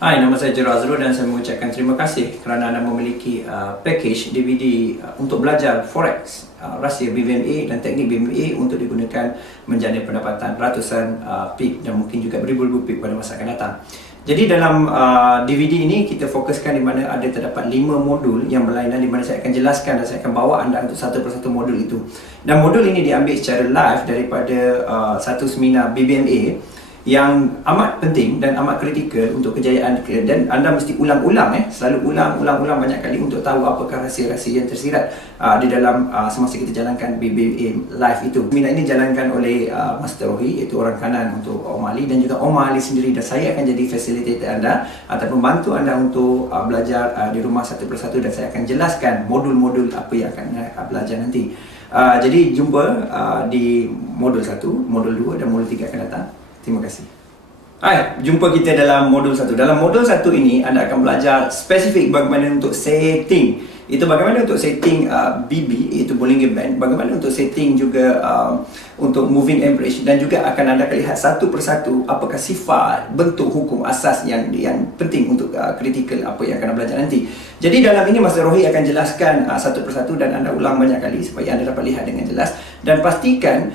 Hai, nama saya Jero Azrul dan saya mengucapkan terima kasih kerana anda memiliki package DVD untuk belajar Forex, rahsia BBMA dan teknik BBMA untuk digunakan menjana pendapatan ratusan pip dan mungkin juga beribu-ribu pip pada masa akan datang. Jadi dalam DVD ini kita fokuskan di mana ada terdapat 5 modul yang berlainan di mana saya akan jelaskan dan saya akan bawa anda untuk satu persatu modul itu. Dan modul ini diambil secara live daripada satu seminar BBMA yang amat penting dan amat kritikal untuk kejayaan dan anda mesti ulang-ulang selalu ulang banyak kali untuk tahu apakah rahsia-rahsia yang tersirat di dalam semasa kita jalankan BBA live itu. Seminar ini dijalankan oleh Master Rohi, iaitu orang kanan untuk Om Ali dan juga Om Ali sendiri, dan saya akan jadi facilitator anda atau membantu anda untuk belajar di rumah satu persatu, dan saya akan jelaskan modul-modul apa yang akan belajar nanti. Jadi jumpa di modul 1, modul 2 dan modul 3 akan datang. Terima kasih. Hai, jumpa kita dalam modul 1. Dalam modul 1 ini anda akan belajar spesifik bagaimana untuk setting. Itu bagaimana untuk setting BB, iaitu Bollinger Band, bagaimana untuk setting juga untuk moving average, dan juga akan anda lihat satu persatu apakah sifat, bentuk, hukum asas yang penting untuk kritikal apa yang akan anda belajar nanti. Jadi dalam ini Master Rohi akan jelaskan satu persatu dan anda ulang banyak kali supaya anda dapat lihat dengan jelas, dan pastikan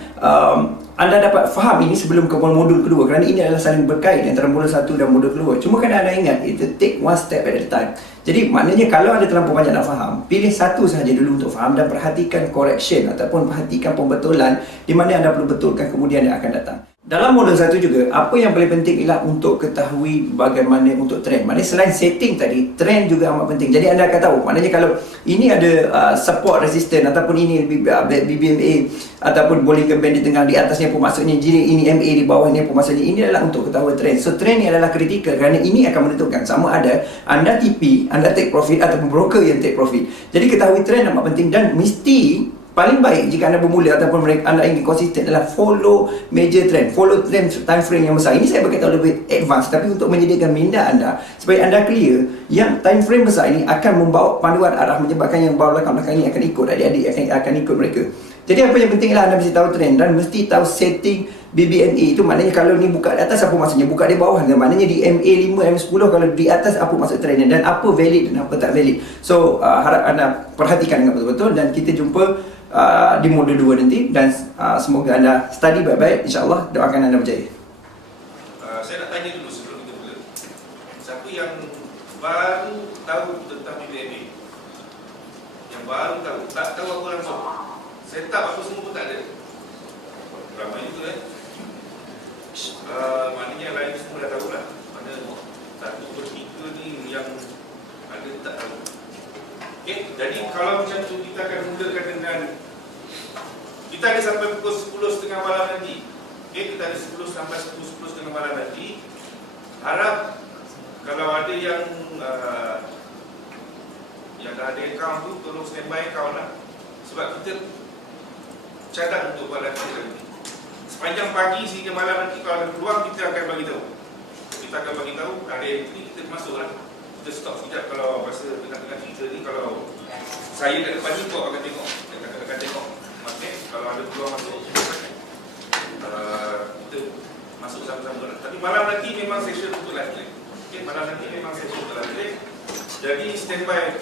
anda dapat faham ini sebelum ke modul kedua, kerana ini adalah saling berkait antara modul 1 dan modul kedua. Cuma kena anda ingat, itu take one step at a time. Jadi maknanya kalau anda terlalu banyak nak faham, pilih satu sahaja dulu untuk faham dan perhatikan correction ataupun perhatikan pembetulan di mana anda perlu betulkan kemudian yang akan datang. Dalam modul 1 juga, apa yang paling penting ialah untuk ketahui bagaimana untuk trend. Maknanya selain setting tadi, trend juga amat penting. Jadi anda akan tahu, maknanya kalau ini ada support resistance ataupun ini BBMA ataupun Bollinger Band di tengah, di atasnya pun maksudnya, jadi ini MA di bawahnya pun maksudnya, ini adalah untuk ketahui trend. So trend ni adalah kritikal kerana ini akan menentukan sama ada anda TP, anda take profit ataupun broker yang take profit. Jadi ketahui trend amat penting, dan mesti paling baik jika anda bermula ataupun anda ingin konsisten adalah follow major trend, follow trend time frame yang besar. Ini saya berkata lebih advance, tapi untuk menyediakan minda anda supaya anda clear yang time frame besar ini akan membawa panduan arah, menyebabkan yang bawah belakang ini akan ikut, adik-adik akan ikut mereka. Jadi apa yang penting adalah anda mesti tahu trend dan mesti tahu setting BBMA. Itu maknanya kalau ni buka di atas apa maksudnya, buka di bawah maknanya di MA5, M10, kalau di atas apa maksud trendnya dan apa valid dan apa tak valid. So harap anda perhatikan dengan betul-betul, dan kita jumpa di modul 2 nanti, dan semoga anda study baik-baik, insyaAllah doakan anda berjaya. Saya nak tanya dulu sebelum kita mula, siapa yang baru tahu tentang BBMA? Yang baru tahu, tak tahu apa langsung, setup apa semua pun tak ada. Ramai juga maknanya lain semua dah tahu lah. Mana 1/3 ni yang ada tak tahu. Okay, jadi kalau macam tu kita akan mulakan dengan, kita ada sampai pukul 10.30 malam nanti. Okay, kita ada 10 sampai 10.30 malam nanti. Harap kalau ada yang dah ada account tu, tolong standby account lah. Sebab kita cadang untuk buat latihan nanti. Sepanjang pagi sehingga malam nanti, kalau ada peluang kita akan bagi tahu. Kita akan bagi tahu, ada entry kita masuk lah. Kita stop sekejap kalau masa tengah-tengah cerita ni, kalau saya kat depan ni kau akan tengok, akan tengok. Okay? Kalau ada peluang masuk, kita masuk sama-sama lah. Tapi malam nanti memang session untuk live trade. Okay? Malam nanti memang session untuk live trade. Jadi standby,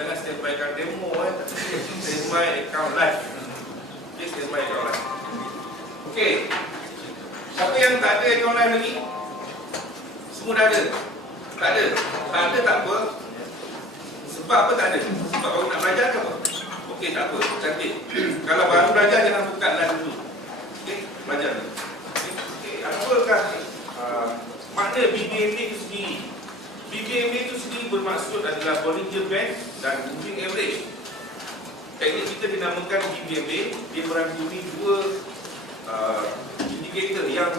jangan standbykan demo tapi standby account live. Okay, standby account live. Okay, siapa yang tak ada account live lagi? Semua dah ada? Tak ada? Tak ada tak apa. Sebab apa tak ada? Sebab baru nak belajar ke apa? Okey, tak apa, cantik. Kalau baru belajar jangan buka live dulu. Okey, belajar dulu. Okey, apakah makna BBMA itu sendiri? BBMA itu sendiri bermaksud adalah Bollinger Band dan moving average. Teknik kita dinamakan BBMA. Dia merangkumi dua indikator yang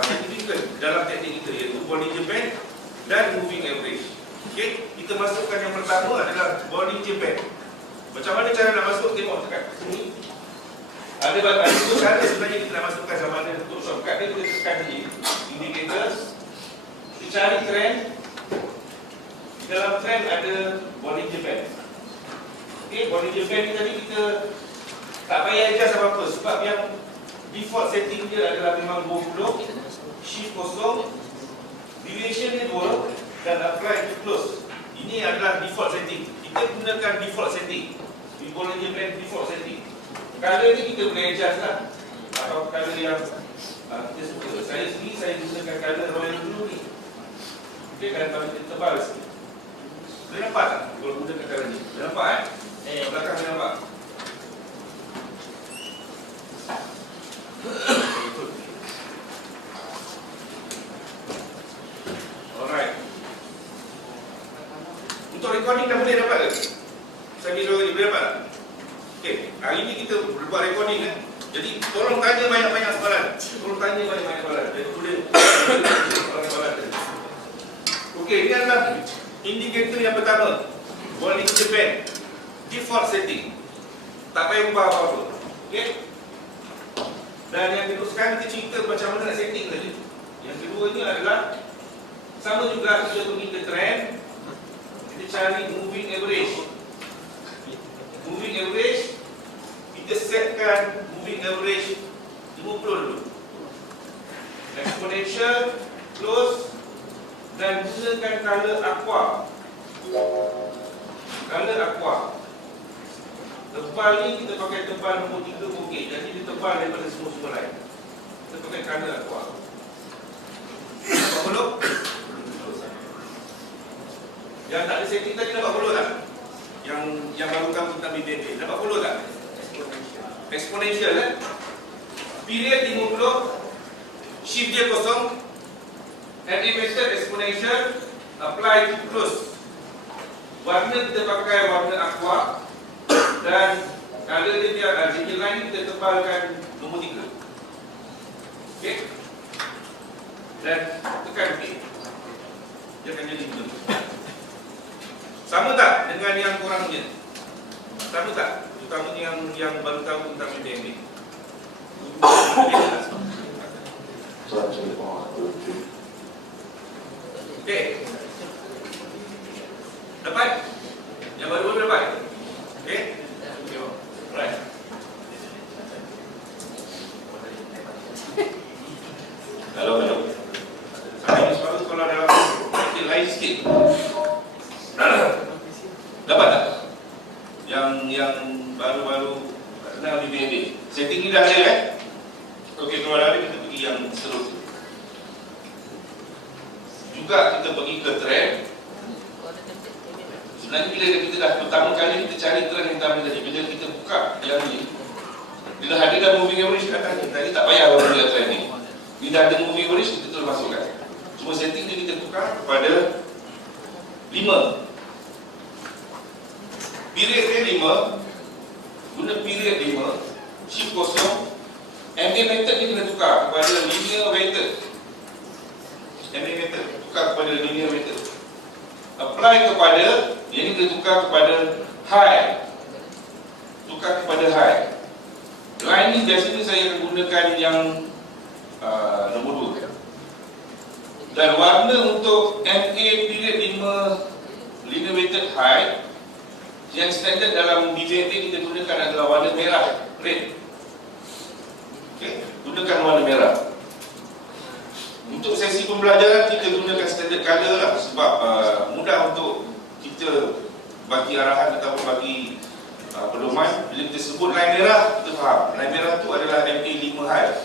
signifikan dalam teknik kita, iaitu Bollinger Band dan moving average. Okey, kita masukkan yang pertama adalah Bollinger Band. Macam mana cara nak masuk? Tengok dekat sini. Ada dua cara sebenarnya kita nak masukkan sama ada untuk shortcut dia, kita tekan saja indicators. Kita cari trend. Di dalam trend ada Bollinger Band. Okey, Bollinger Band ni tadi kita tak payah adjust apa-apa, sebab yang default setting dia adalah memang 20, shift kosong, Duration ni 2 dan apply to close. Ini adalah default setting. Kita gunakan default setting. We boleh implement default setting. Color ni kita boleh adjust lah. Atau color yang kita suka. Saya sendiri saya gunakan color royal blue ni. Okay, kalau kita tebal sikit. Boleh nampak tak kalau gunakan color ni? Boleh nampak belakang boleh nampak. Alright. Untuk recording dah boleh dapat ke? Saya bila boleh dapat? Okey, hari ni kita buat recording kan. Jadi tolong tanya banyak-banyak soalan. Tolong tanya banyak-banyak soalan. Jadi boleh soalan-soalan. Okey, ini adalah indikator yang pertama. Warning Japan. Default setting. Tak payah ubah apa-apa. Okey? Dan yang kedua, sekarang kita cerita macam mana nak setting tadi. Yang kedua ni adalah sama juga kita pergi ke trend. Kita cari moving average. Moving average, kita setkan moving average 50 dulu. Exponential, close, dan gunakan color aqua. Color aqua. Tebal ni kita pakai tebal nombor 3 okey. Jadi dia tebal daripada semua lain. Kita pakai color aqua. Nampak belum? Yang tak ada setting tadi nampak belum tak? Yang baru tahu tentang BBB. Nampak belum tak? Exponential kan? Period 50, shift dia kosong. Animated exponential, apply to close. Warna kita pakai warna aqua. Dan color dia jenis lain kita tebalkan nombor 3. Okey? Dan tekan OK. Dia akan jadi begini. Sama tak dengan yang korang punya? Sama tak? Terutamanya yang baru tahu tentang BBM. Okey. Dapat? Yang baru-baru dapat? Okey? Alright. Kalau saya suara sekolah dalam lain sikit. Dapat tak? Yang baru-baru dalam BBB. Setting ni dah ada kan? Okey, keluar dari kita pergi yang seterusnya. Juga kita pergi ke trend. Sebenarnya bila kita dah pertama kali kita cari trend yang tadi, bila kita buka yang ni, bila ada dah moving average kat atas ni, tadi tak payah orang lihat trend ni. Bila ada moving average kita terus masukkan. Cuma setting ni kita buka kepada 5. Period dia 5. Guna period 5, shift kosong. MA method ni kena tukar kepada linear method. MA method tukar kepada linear method. Apply kepada, yang ni kita tukar kepada high. Tukar kepada high. Line ni biasanya saya akan gunakan yang nombor 2. Dan warna untuk MA period 5 linear method high, yang standard dalam BVMA kita gunakan adalah warna merah, red. Okay, gunakan warna merah. Untuk sesi pembelajaran kita gunakan standard color lah, sebab mudah untuk kita bagi arahan atau bagi pedoman. Bila kita sebut line merah, kita faham line merah tu adalah MA5 high.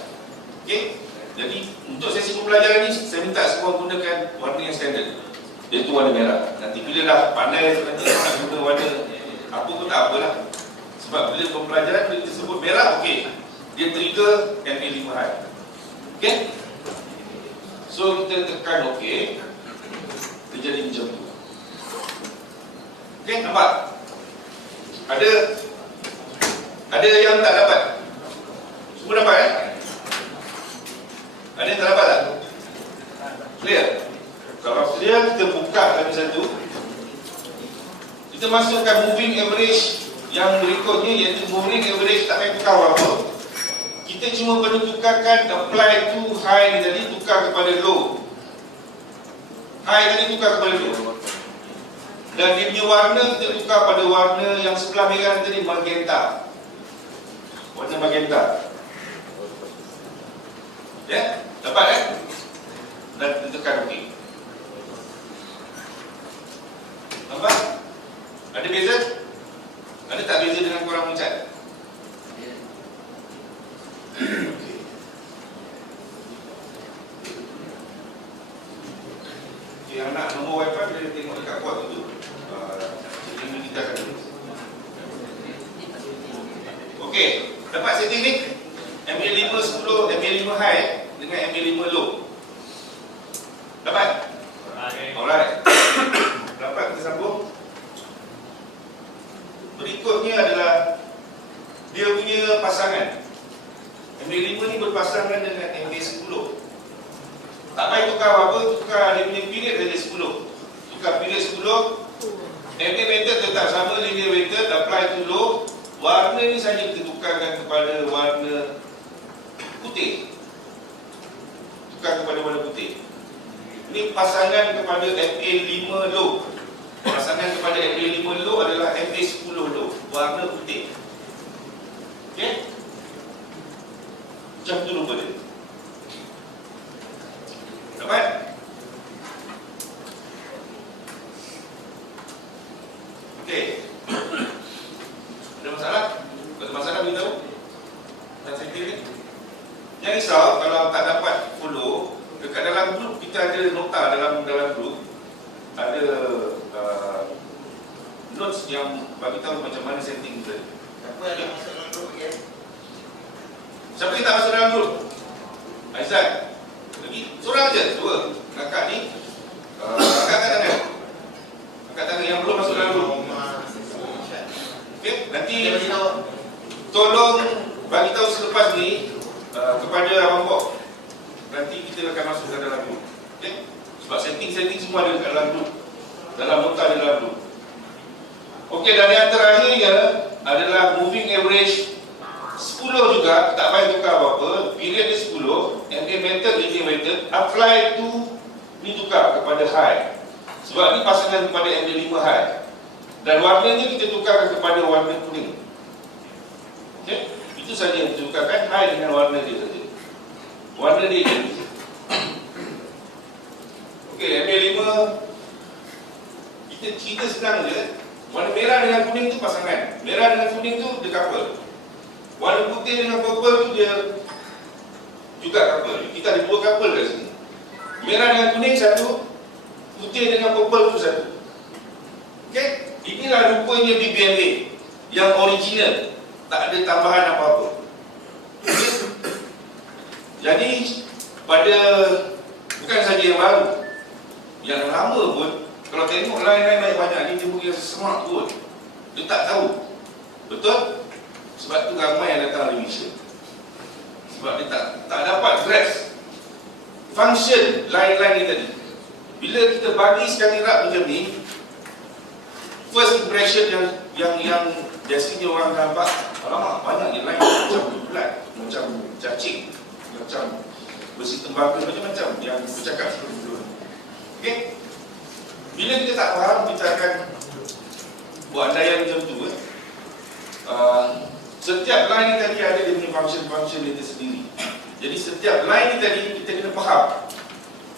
Okay, jadi untuk sesi pembelajaran ni saya minta semua gunakan warna yang standard, iaitu warna merah. Nanti bila dah pandai nanti nak guna warna apa pun tak apalah. Sebab bila pembelajaran bila kita sebut merah, okey, dia trigger MA5 high. Okey? So kita tekan okey. Dia jadi macam tu. Okey, nampak? Ada yang tak dapat? Semua dapat kan? Ada yang tak dapat tak? Clear? Kalau clear, kita buka lagi satu. Kita masukkan moving average yang berikutnya, iaitu moving average tak payah tukar apa. Kita cuma perlu tukarkan apply to high ni tadi, tukar kepada low. High tadi tukar kepada low. Dan dia punya warna kita tukar pada warna yang sebelah merah tadi, magenta. Warna magenta. Ya? Dapat kan? Dan kita tekan OK. Nampak? Ada beza? Ada tak beza dengan korang mencat? Yang nak nombor wifi bila tengok dekat kuat tu setting kita akan tulis. Okey, dapat setting ni MA5 10, MA5 high dengan MA5 low. Dapat? Alright. Dapat, kita sambung. Berikutnya adalah dia punya pasangan. MA5 ni berpasangan dengan MA10. Tak payah tukar apa, tukar dia punya period saja 10. Tukar period 10. MA method tetap sama, linear method, apply to low. Warna ni saja kita tukarkan kepada warna putih. Tukar kepada warna putih. Ini pasangan kepada MA5 low. Pasangan kepada MA5 low adalah MA10 low, warna putih. Okey? Macam tu rupa dia. Dapat? Okey. Ada masalah? Ada masalah beritahu? Dan saya kira jangan risau kalau tak dapat follow. Dekat dalam grup kita ada nota dalam grup. Ada notes yang bagi tahu macam mana setting kita. Siapa yang tak masuk dalam grup ya? Siapa yang tak masuk dalam grup? Aizat. Lagi seorang aja, dua. Kakak ni angkat tangan. Angkat tangan yang belum masuk dalam grup. Okey, nanti tolong bagi tahu selepas ni kepada abang Bob. Nanti kita akan masuk ke dalam grup. Okey? Sebab setting semua ada dekat dalam grup. Dalam nota di dalam grup. Okey, dan yang terakhirnya adalah moving average 10 juga, tak payah tukar apa-apa. Period ni 10, MA method, linear method, apply to ni tukar kepada high. Sebab ni pasangan kepada MA5 high. Dan warnanya kita tukarkan kepada warna kuning. Okey? Itu saja yang ditukarkan, high dengan warna dia saja. Warna dia ni. Okey, MA5 kita senang je. Warna merah dengan kuning tu pasangan. Merah dengan kuning tu dia couple. Warna putih dengan purple tu dia juga couple. Kita ada dua couple kat sini. Merah dengan kuning satu, putih dengan purple tu satu. Okey? Inilah rupanya BBMA yang original. Tak ada tambahan apa-apa. Okay? Jadi pada bukan saja yang baru, yang lama pun kalau tengok lain-lain banyak dia punya smart pun dia tak tahu. Betul? Sebab tu ramai yang datang revision. Sebab dia tak dapat grasp function lain-lain ni tadi. Bila kita bagi sekali rap macam ni, first impression yang biasanya orang nampak, alamak banyak yang lain macam bulat, macam cacing, macam besi tembaga, macam-macam yang bercakap seperti itu. Okey? Bila kita tak faham, kita akan buat andaian macam tu. Setiap line ni tadi ada dia punya function dia sendiri. Jadi setiap line ni tadi kita kena faham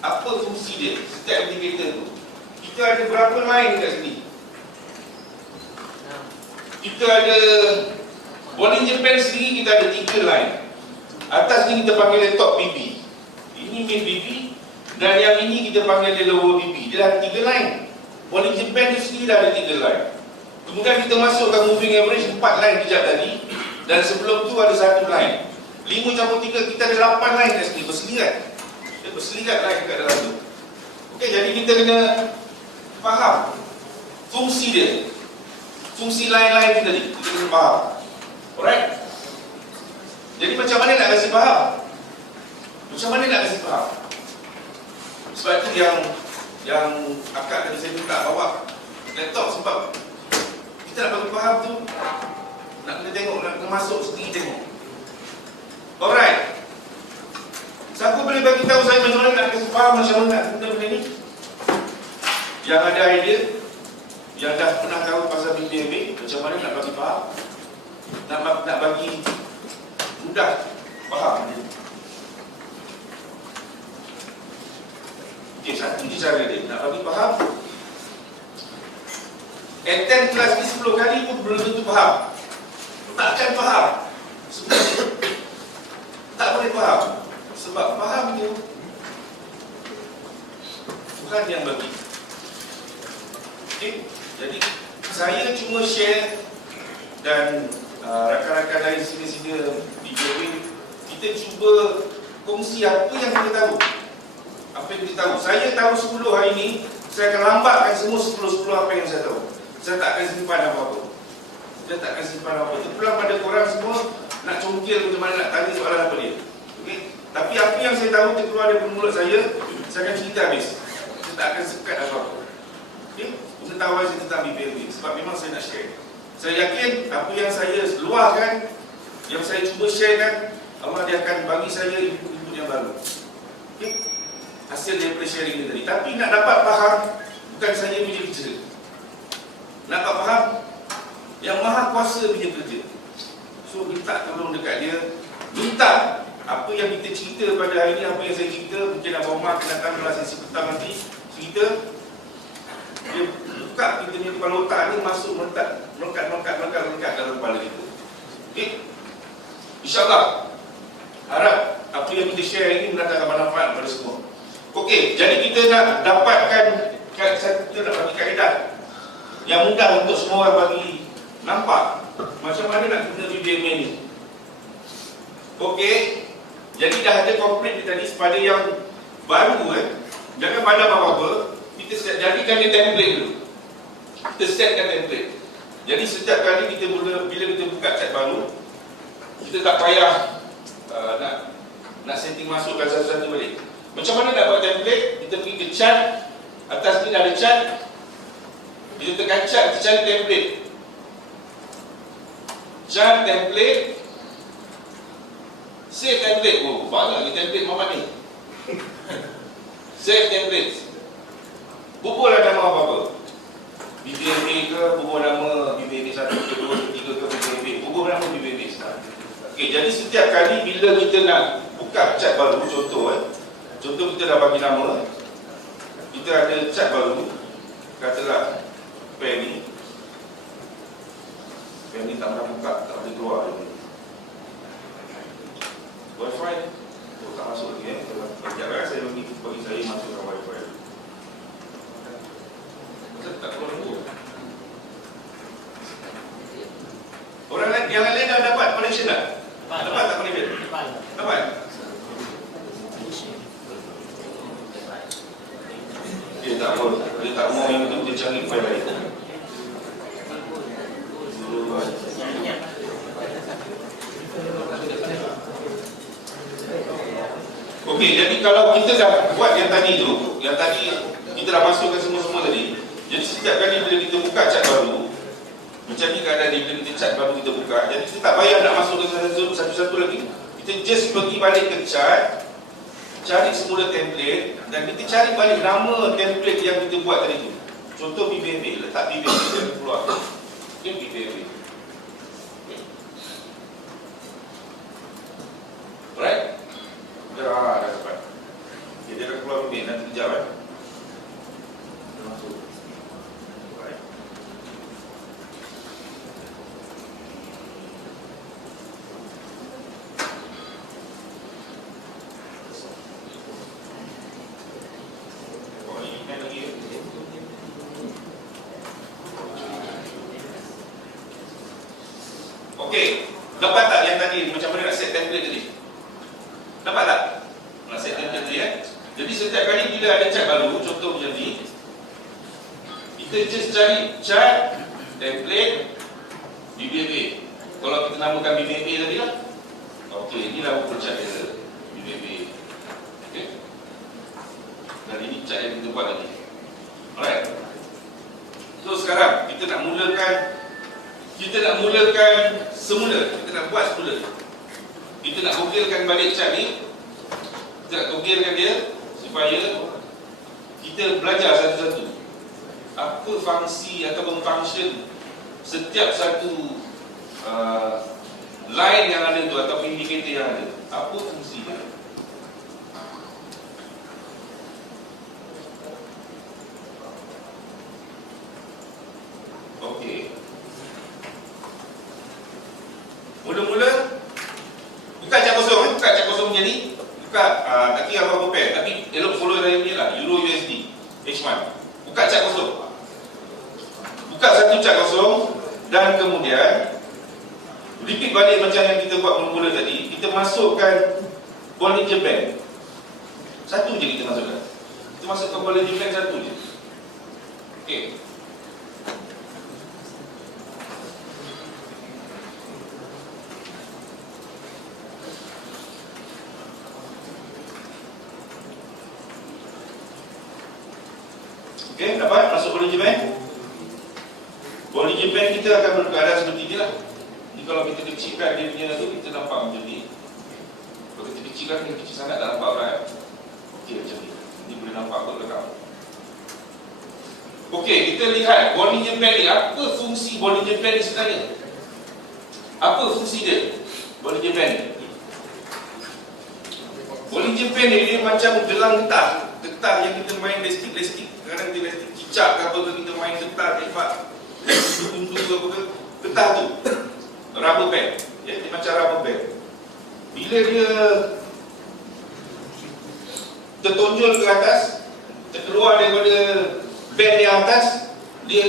apa fungsi dia, setiap indicator tu. Kita ada berapa line kat sini? Kita ada Bollinger Band sendiri, kita ada 3 line. Atas ni kita panggil dia top BB. Ini mid BB. Dan yang ini kita panggil dia lower BB. Dia ada 3 line. Bollinger Band ni sendiri dah ada 3 line. Kemudian kita masukkan moving average 4 line kejap tadi. Dan sebelum tu ada 1 line. 5 campur 3, kita ada 8 line kat sini. Berselirat. Dia berselirat line kat dalam tu. Okey, jadi kita kena faham fungsi dia. Fungsi line-line ni tadi. Kita kena faham. Alright? Jadi macam mana nak kasi faham? Macam mana nak kasi faham? Sebab itu yang akak tadi saya minta bawa laptop, sebab kita nak bagi faham tu nak kena tengok, nak kena masuk sendiri tengok. Alright. Siapa boleh bagi tahu saya macam mana nak kasi faham, macam mana nak guna benda ni? Yang ada idea, yang dah pernah tahu pasal BBMA, macam mana nak bagi faham, nak bagi mudah faham dia. Okey, satu je cara dia nak bagi faham. attend kelas ni 10 kali pun belum tentu faham. Takkan faham. Sebenarnya tak boleh faham. Sebab faham tu Tuhan yang bagi. Okay? Jadi saya cuma share dan rakan-rakan lain sini-sini di Jerwin, kita cuba kongsi apa yang kita tahu. Apa yang kita tahu. Saya tahu 10 hari ini, saya akan lambatkan semua 10 apa yang saya tahu. Saya tak akan simpan apa-apa. Saya tak akan simpan apa-apa. Terpulang pada korang semua nak congkil macam mana nak tanya soalan apa dia. Okay? Tapi apa yang saya tahu terkeluar dari mulut saya akan cerita habis. Saya tak akan sekat apa-apa. Okay? Pengetahuan saya tentang BPMB. Sebab memang saya nak share. Saya yakin apa yang saya luahkan, yang saya cuba sharekan, Allah dia akan bagi saya input yang baru. Okay? Hasil daripada sharing ini tadi. Tapi nak dapat faham, bukan saya punya kerja. Nak dapat faham, yang maha kuasa punya kerja. So minta tolong dekat dia. Minta apa yang kita cerita pada hari ini, apa yang saya cerita, mungkin Abang Omar akan datang dalam sesi petang nanti, cerita. Dia buka kita punya kepala otak ni, masuk melekat dalam kepala kita. Okay? InsyaAllah harap apa yang kita share ini mendatangkan manfaat kepada semua. Okey, jadi kita nak dapatkan, kita nak bagi kaedah yang mudah untuk semua orang bagi nampak macam mana nak guna BBMA ni. Okey, jadi dah ada complete tadi. Pada yang baru jangan pandang apa-apa, kita jadikan dia template dulu. Kita setkan template. Jadi setiap kali kita bila kita buka chat baru, kita tak payah nak setting masukkan satu-satu balik. Macam mana nak buat template? Kita pergi ke chat. Atas ni ada chat. Kita tekan chat, kita cari template. Chat template. Save template. Oh, banyak ni template Muhammad ni. Save template. Bubuhlah nama apa-apa. BBMA ke, bubuh nama BBMA 1, 2, 3 ke BBMA. Bubuh nama BBMA 1. Okey, jadi setiap kali bila kita nak buka chat baru, contoh kita dah bagi nama, kita ada chat baru, katalah Penny tak pernah buka, tak boleh keluar lagi. Wi-Fi tak masuk lagi. Sekejap saya bagi saya masukkan Wi-Fi. Saya tak keluar dulu. Orang lain, yang lain dah dapat connection tak? Dapat tak connection? Dapat? Dia tak mau yang itu, dia cari file lain. Okey, jadi kalau kita dah buat yang tadi kita dah masukkan semua-semua tadi. Jadi setiap kali bila kita buka chat baru, macam ni keadaan bila kita chat baru kita buka, jadi kita tak payah nak masukkan satu-satu lagi. Kita just pergi balik ke chat, cari semula template, dan kita cari balik nama template yang kita buat tadi tu. Contoh BBMA, letak BBMA dan keluar. Ini BBMA. Alright? Dah dapat. Okay, dia akan keluar BBMA nanti kejap Dia masuk. Alright. Okey, dapat tak yang tadi macam mana nak set template tadi? Dapat tak? Nak set template tadi Jadi setiap kali bila ada chat baru, contoh macam ni, kita just cari chat template BBMA. Kalau kita namakan BBMA tadi lah. Okey, inilah buku chat dia BBMA. Okey. Dan ini chat yang kita buat tadi. Alright. So sekarang kita nak mulakan semula. Kita nak buat semula. Kita nak gogilkan balik chat ni. Kita nak gogilkan dia supaya kita belajar satu-satu apa fungsi ataupun function setiap satu line yang ada tu atau indikator yang ada. Apa fungsi dia? Mula-mula buka cat kosong, buka cat kosong macam ni. Buka tak kira apa-apa pair, tapi elok follow dari ni lah, Euro USD H1. Buka cat kosong. Buka satu cat kosong dan kemudian repeat balik macam yang kita buat mula-mula tadi. Kita masukkan Bollinger Band. Satu je kita masukkan. Kita masukkan Bollinger Band satu je. Okey. Okey, dapat masuk Bollinger Band. Bollinger Band kita akan berkeadaan seperti ni lah. Ni kalau kita kecilkan dia punya tu, kita nampak macam ni. Kalau kita kecilkan, dia kecil sangat tak nampak orang. Okey, macam ni. Ni boleh nampak ke belakang. Okey, kita lihat Bollinger Band ni. Apa fungsi Bollinger Band ni sebenarnya? Apa fungsi dia? Bollinger Band ni. Bollinger Band ni dia macam gelang getah. Getah yang kita main lestik-lestik. Kadang dia lestik cicak ke apa ke, kita main getah, tembak undu ke apa ke. Getah tu rubber band. Ya, dia macam rubber band. Bila dia tertonjol ke atas, terkeluar daripada band di atas, dia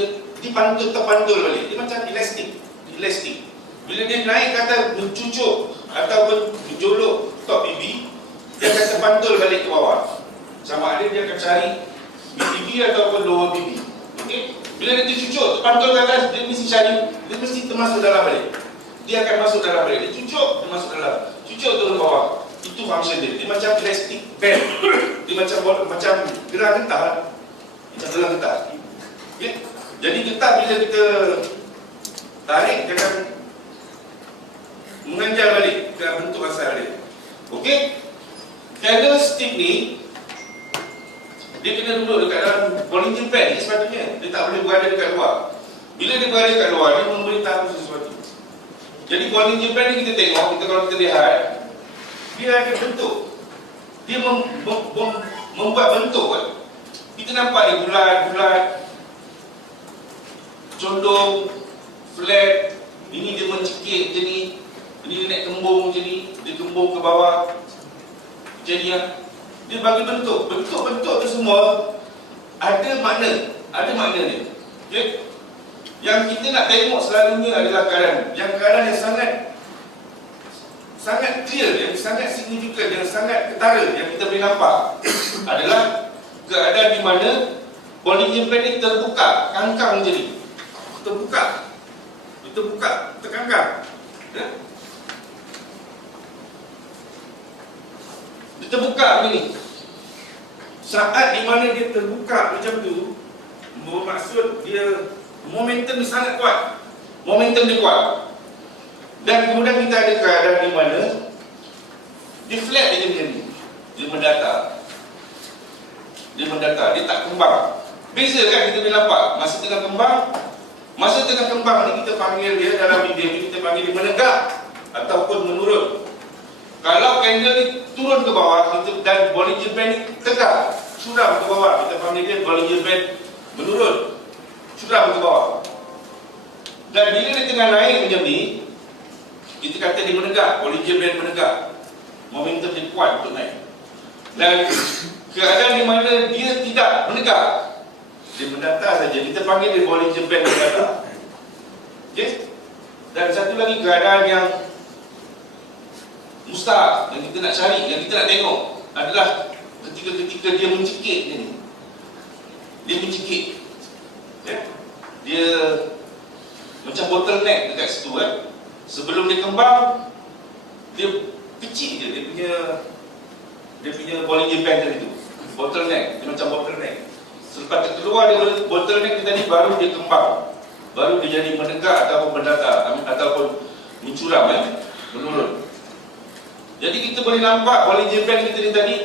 terpantul balik. Dia macam elastik. Bila dia naik ke atas, mencucuk ataupun menjolok top BB, dia akan terpantul balik ke bawah. Sama ada dia akan cari BB ataupun lower BB. Okey. Bila dia tercucuk, terpantul ke atas, dia mesti cari, dia mesti termasuk dalam balik. Dia akan masuk dalam balik. Dia cucuk, dia masuk dalam. Cucuk turun bawah. Itu function dia. Dia macam elastic band. Dia macam gelang getah. Macam gelang getah. Okay? Jadi getah bila kita tarik, dia akan menganjal balik ke bentuk asal dia. Okey? Candlestick ni dia kena duduk dekat dalam Bollinger Band ni sepatutnya. Dia tak boleh berada dekat luar. Bila dia berada dekat luar, dia memberitahu sesuatu. Jadi Bollinger Band ni kita tengok, kalau kita lihat, dia ada bentuk. Dia membuat bentuk kan. Kita nampak dia bulat-bulat, condong, flat. Ini dia mencekik macam ni. Ini dia naik kembung macam ni. Dia kembung ke bawah. Macam ni lah. Dia bagi bentuk. Bentuk-bentuk tu semua ada makna. Ada makna dia. Okay? Yang kita nak tengok selalunya adalah keadaan. Yang keadaan yang sangat clear, yang sangat signifikan, yang sangat ketara, yang kita boleh nampak adalah keadaan di mana Bollinger Band ni terbuka, kangkang macam ni. Terbuka, terkangkang. Ya? Dia terbuka begini. Saat di mana dia terbuka macam tu, bermaksud dia momentum dia sangat kuat. Momentum dia kuat. Dan kemudian kita ada keadaan di mana dia flat dia macam ni. Dia mendatar. Dia tak kembang. Beza kan kita boleh nampak. Masa tengah kembang ni kita panggil dia dalam video ni, kita panggil dia menegak ataupun menurun. Kalau candle ni turun ke bawah dan Bollinger Band ni tegak, suram ke bawah, kita panggil dia Bollinger Band menurun. Suram ke bawah. Dan bila dia tengah naik macam ni, kita kata dia menegak, Bollinger Band menegak. Momentum dia kuat untuk naik. Dan keadaan di mana dia tidak menegak, dia mendatar saja, kita panggil dia Bollinger Band mendatar. Okey? Dan satu lagi keadaan yang mustahak, yang kita nak cari, yang kita nak tengok adalah ketika dia mencekik macam ni. Dia mencekik. Okay? Dia macam bottleneck dekat situ kan. Sebelum dia kembang, dia kecil je dia punya Bollinger Band tadi tu. Bottleneck, dia macam bottleneck. Selepas terkeluar dia bottleneck tadi, baru dia kembang. Baru dia jadi menegak ataupun mendatar ataupun mencuram menurun. Jadi kita boleh nampak Bollinger Band kita ni tadi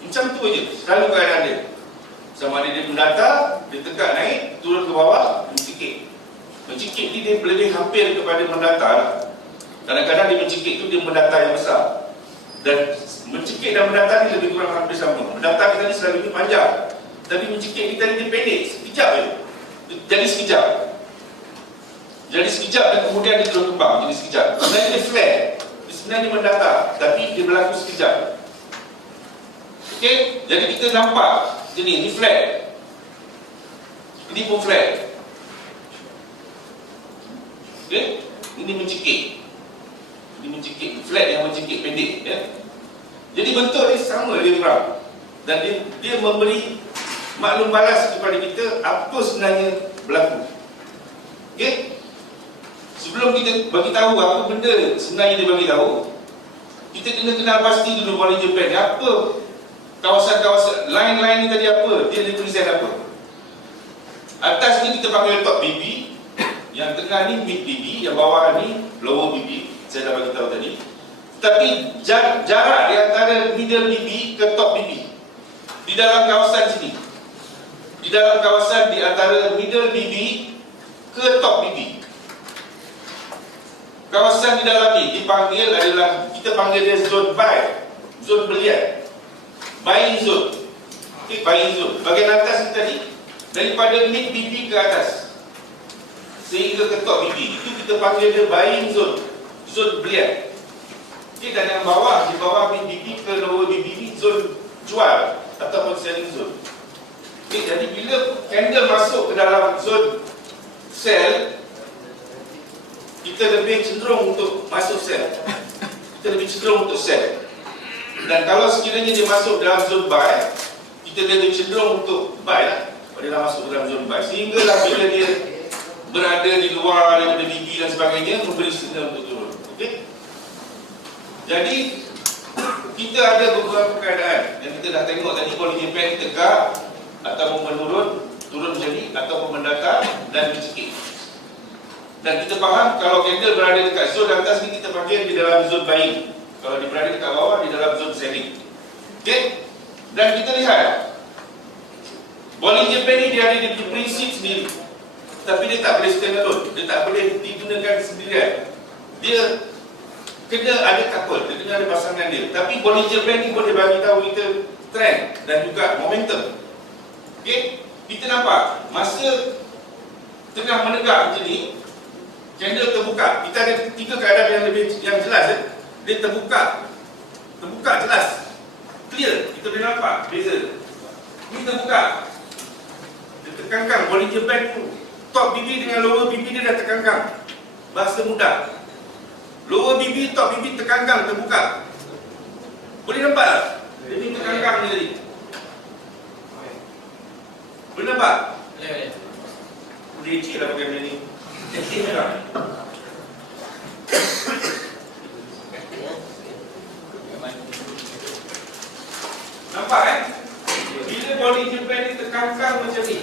macam tu aja, selalu keadaan dia. Sama ada dia mendatar, dia tegak naik, turun ke bawah, mencekik. Mencekik ni dia lebih hampir kepada mendatar. Kadang-kadang dia mencekik tu dia mendatar yang besar. Dan mencekik dan mendatar ni lebih kurang hampir sama. Mendatar kita ni selalunya panjang, tapi mencekik kita ni dia pendek, sekejap je. Jadi sekejap. Jadi sekejap dan kemudian dia terus kembang jadi sekejap. Sebenarnya dia flare. Dia sebenarnya mendatar, tapi dia berlaku sekejap. Okey, jadi kita nampak jadi ni flare. Ini pun flare. Okey, ini mencekik. Ini mencekik, flat yang mencekik pendek ya. Jadi bentuk dia sama dia kurang. Dan dia memberi maklum balas kepada kita apa sebenarnya berlaku. Okey? Sebelum kita bagi tahu apa benda sebenarnya dia bagi tahu, kita kena kenal pasti dulu Bollinger Band ni apa. Kawasan-kawasan line-line ni tadi apa? Dia represent apa? Atas ni kita panggil top BB, yang tengah ni mid BB, yang bawah ni lower BB. Saya dah bagi tahu tadi. Tapi jarak di antara middle BB ke top BB di dalam kawasan sini, di dalam kawasan di antara middle BB ke top BB, kawasan di dalam ni dipanggil adalah, kita panggil dia zone buy, zone belian, buying zone. Okay, buying zone. Bahagian atas ni tadi, daripada mid BB ke atas sehingga ke top BB, itu kita panggil dia buying zone, zone belian. Okay, dan yang bawah, di bawah mid BB ke lower BB ni zone jual ataupun selling zone. Okay, jadi bila candle masuk ke dalam zone sell, kita lebih cenderung untuk masuk sell. Kita lebih cenderung untuk sell. Dan kalau sekiranya dia masuk dalam zone buy, kita lebih cenderung untuk buy lah. Kalau dia dah masuk dalam zone buy, sehinggalah bila dia berada di luar daripada BB dan sebagainya, memberi signal untuk turun. Okey? Jadi kita ada beberapa keadaan yang kita dah tengok tadi. Bollinger Band tegak ataupun menurun, turun jadi ataupun mendatar dan mencekik. Dan kita faham kalau candle berada dekat zone atas ni, kita panggil di dalam zone buying. Kalau dia berada dekat bawah, di dalam zone selling. Okey? Dan kita lihat Bollinger Band ni dia ada di prinsip sendiri, tapi dia tak boleh stand alone. Dia tak boleh digunakan sendirian. Dia kena ada couple, dia kena ada pasangan dia. Tapi Bollinger Band ni boleh bagi tahu kita trend dan juga momentum. Okey, kita nampak masa tengah menegak macam ni, candle terbuka. Kita ada tiga keadaan yang jelas ya. Dia terbuka jelas, clear, kita boleh nampak beza. Ni terbuka, dia terkangkang. Bollinger Band tu top BB dengan lower BB dia dah terkangkang. Bahasa mudah, lower BB, top BB terkangkang, terbuka. Boleh nampak tak? Dia ni terkangkang ni tadi. Boleh nampak? Ya. Leceh lah pakai benda ni. Leceh lah. Nampak kan? Bila Bollinger Band ni terkangkang macam ni,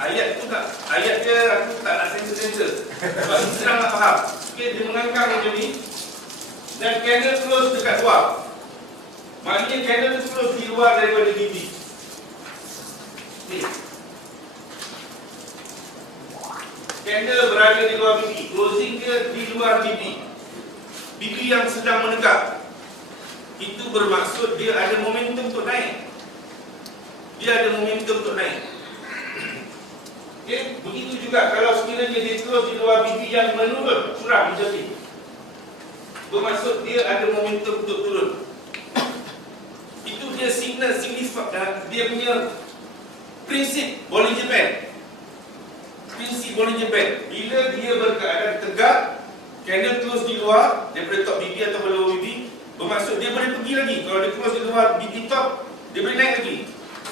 ayat tu tak, ayat dia aku tak nak sensor-sensor sebab senang nak faham. Okay, dia mengangkang macam ni dan candle close dekat luar. Maknanya candle tu close di luar daripada BB ni. Candle berada di luar BB, closing dia di luar BB. BB yang sedang menegak. Itu bermaksud dia ada momentum untuk naik. Dia ada momentum untuk naik. Okay? Begitu juga kalau sekiranya dia close di luar BB yang menurun, curang macam ni, bermaksud dia ada momentum untuk turun. Itu dia signal signifikan, dia punya prinsip Bollinger Band. Prinsip Bollinger Band, bila dia berkeadaan tegak, candle close di luar daripada top BB atau lower BB, bermaksud dia boleh pergi lagi. Kalau dia close di luar BB top, dia boleh naik lagi.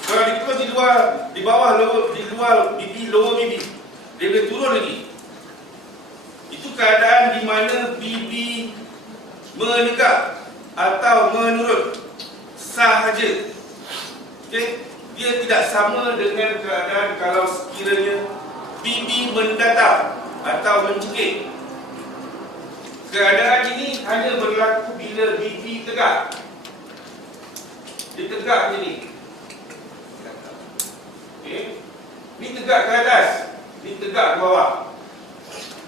Kalau dia close di luar, di bawah lower, di luar BB, lower BB, dia boleh turun lagi. Itu keadaan di mana BB menegak atau menurun sahaja. Okay? Dia tidak sama dengan keadaan kalau sekiranya BB mendatar atau mencekik. Keadaan ini hanya berlaku bila BB tegak. Dia tegak macam ni. Okay. Ni tegak ke atas, ni tegak ke bawah.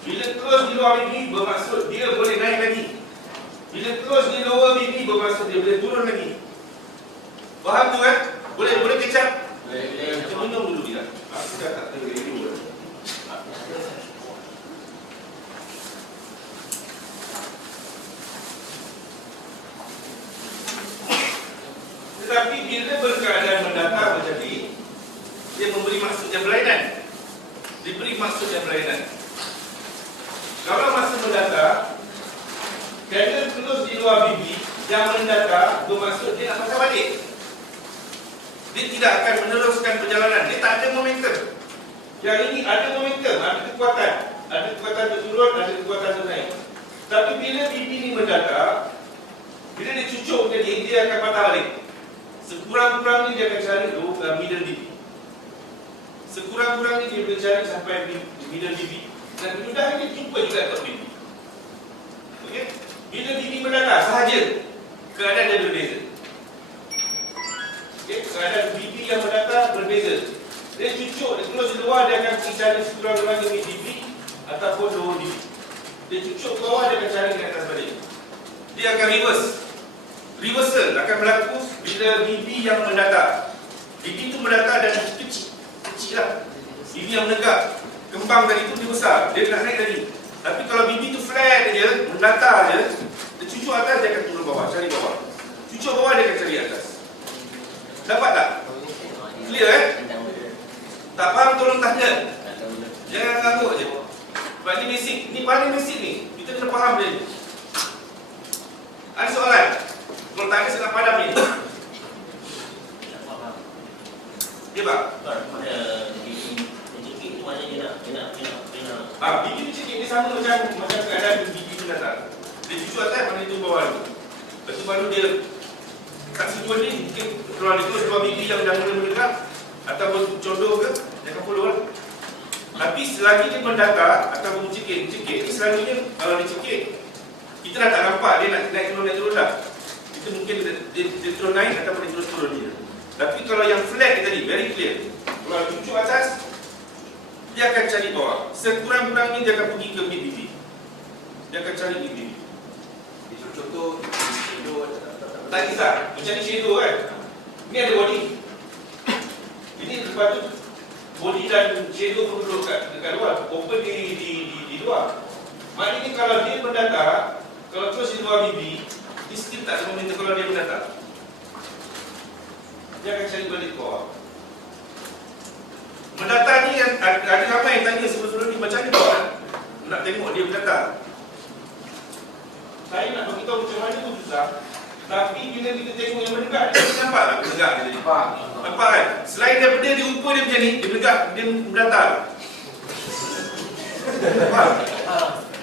Bila close di luar BB bermaksud dia boleh naik lagi. Bila close di lower BB bermaksud dia boleh turun lagi. Faham tu kan? Boleh kecap? Boleh. Kita minum dulu dia. Aku dah tak tahu review. bila berkeadaan mendata macam ni, dia memberi maksud yang berlainan. Diberi maksud yang berlainan. Kalau masa mendata, kandung terus di luar bibi, yang mendata bermaksud dia nak pasang balik. Dia tidak akan meneruskan perjalanan. Dia tak ada momentum. Yang ini ada momentum, ada kekuatan. Ada kekuatan berturun, ada kekuatan bernaik. Tapi bila bibi ni mendata, bila dia cucuk jadi, dia akan patah balik. Sekurang-kurangnya dia akan cari middle bibi. Sekurang-kurangnya dia boleh cari sampai middle bibi. Dan mudah dia jumpa juga top bibi. Okey? Bila bibi mendata sahaja, keadaan dia berbeza. Okey? Keadaan bibi yang mendata berbeza. Dia cucuk, dia terus di luar, dia akan cari sekurang-kurangnya bibi ataupun lower bibi. Dia cucuk ke bawah, dia akan cari ke atas balik. Dia akan reverse. Reversal akan berlaku bila bibi yang mendata. Bibi itu mendata dan kecil. Kecil lah. Bibi yang menegak. Kembang tadi itu dia besar. Dia nak naik tadi. Tapi kalau bibi itu flat je, mendata je, dia cucuk atas, dia akan turun bawah. Cari bawah. Cucuk bawah, dia akan cari atas. Dapat tak? Clear Tak faham tolong tanya. Jangan ngangguk je. Sebab ni basic. Ni paling basic ni. Kita kena faham dia ni. Ada soalan? Kalau tak ada, saya nak padam ni. Ya, Pak? Mana mencekik tu maknanya dia nak Bibi tu cekik ni sama macam keadaan bibi tu datang. Dia cucuk atas, mana itu bawah tu. Lepas tu baru dia kat situ ni, mungkin kalau dia terus dua bibi yang dah mula mendekat ataupun condong ke, dia akan follow lah. Tapi selagi dia mendata ataupun mencekik ni selalunya kalau dia cekik, kita dah tak nampak dia nak naik turun dah. Kita mungkin dia terus naik ataupun dia terus turun je. Tapi kalau yang flat ni tadi, very clear. Kalau cucuk atas, dia akan cari bawah. Sekurang-kurangnya dia akan pergi ke mid-bibi. Dia akan cari mid-bibi. Contoh shadow Tak kisah. Macam ni shadow kan. Ni ada body. Ini lepas tu body dan shadow pun duduk dekat luar. Open di luar. Maknanya kalau dia mendata, kalau terus di luar bibi, dia still tak ada momentum kalau dia mendata. Dia akan cari balik bawah. Mendata ni ada ramai yang tanya sebelum-sebelum ni macam ni bawah. Nak tengok dia mendata. Saya nak beritahu macam mana tu susah. Tapi bila kita tengok yang menegak, dia nampak tak menegak dia tadi? Nampak kan? Selain daripada dia ukur dia macam ni, dia menegak, dia mendata. Nampak?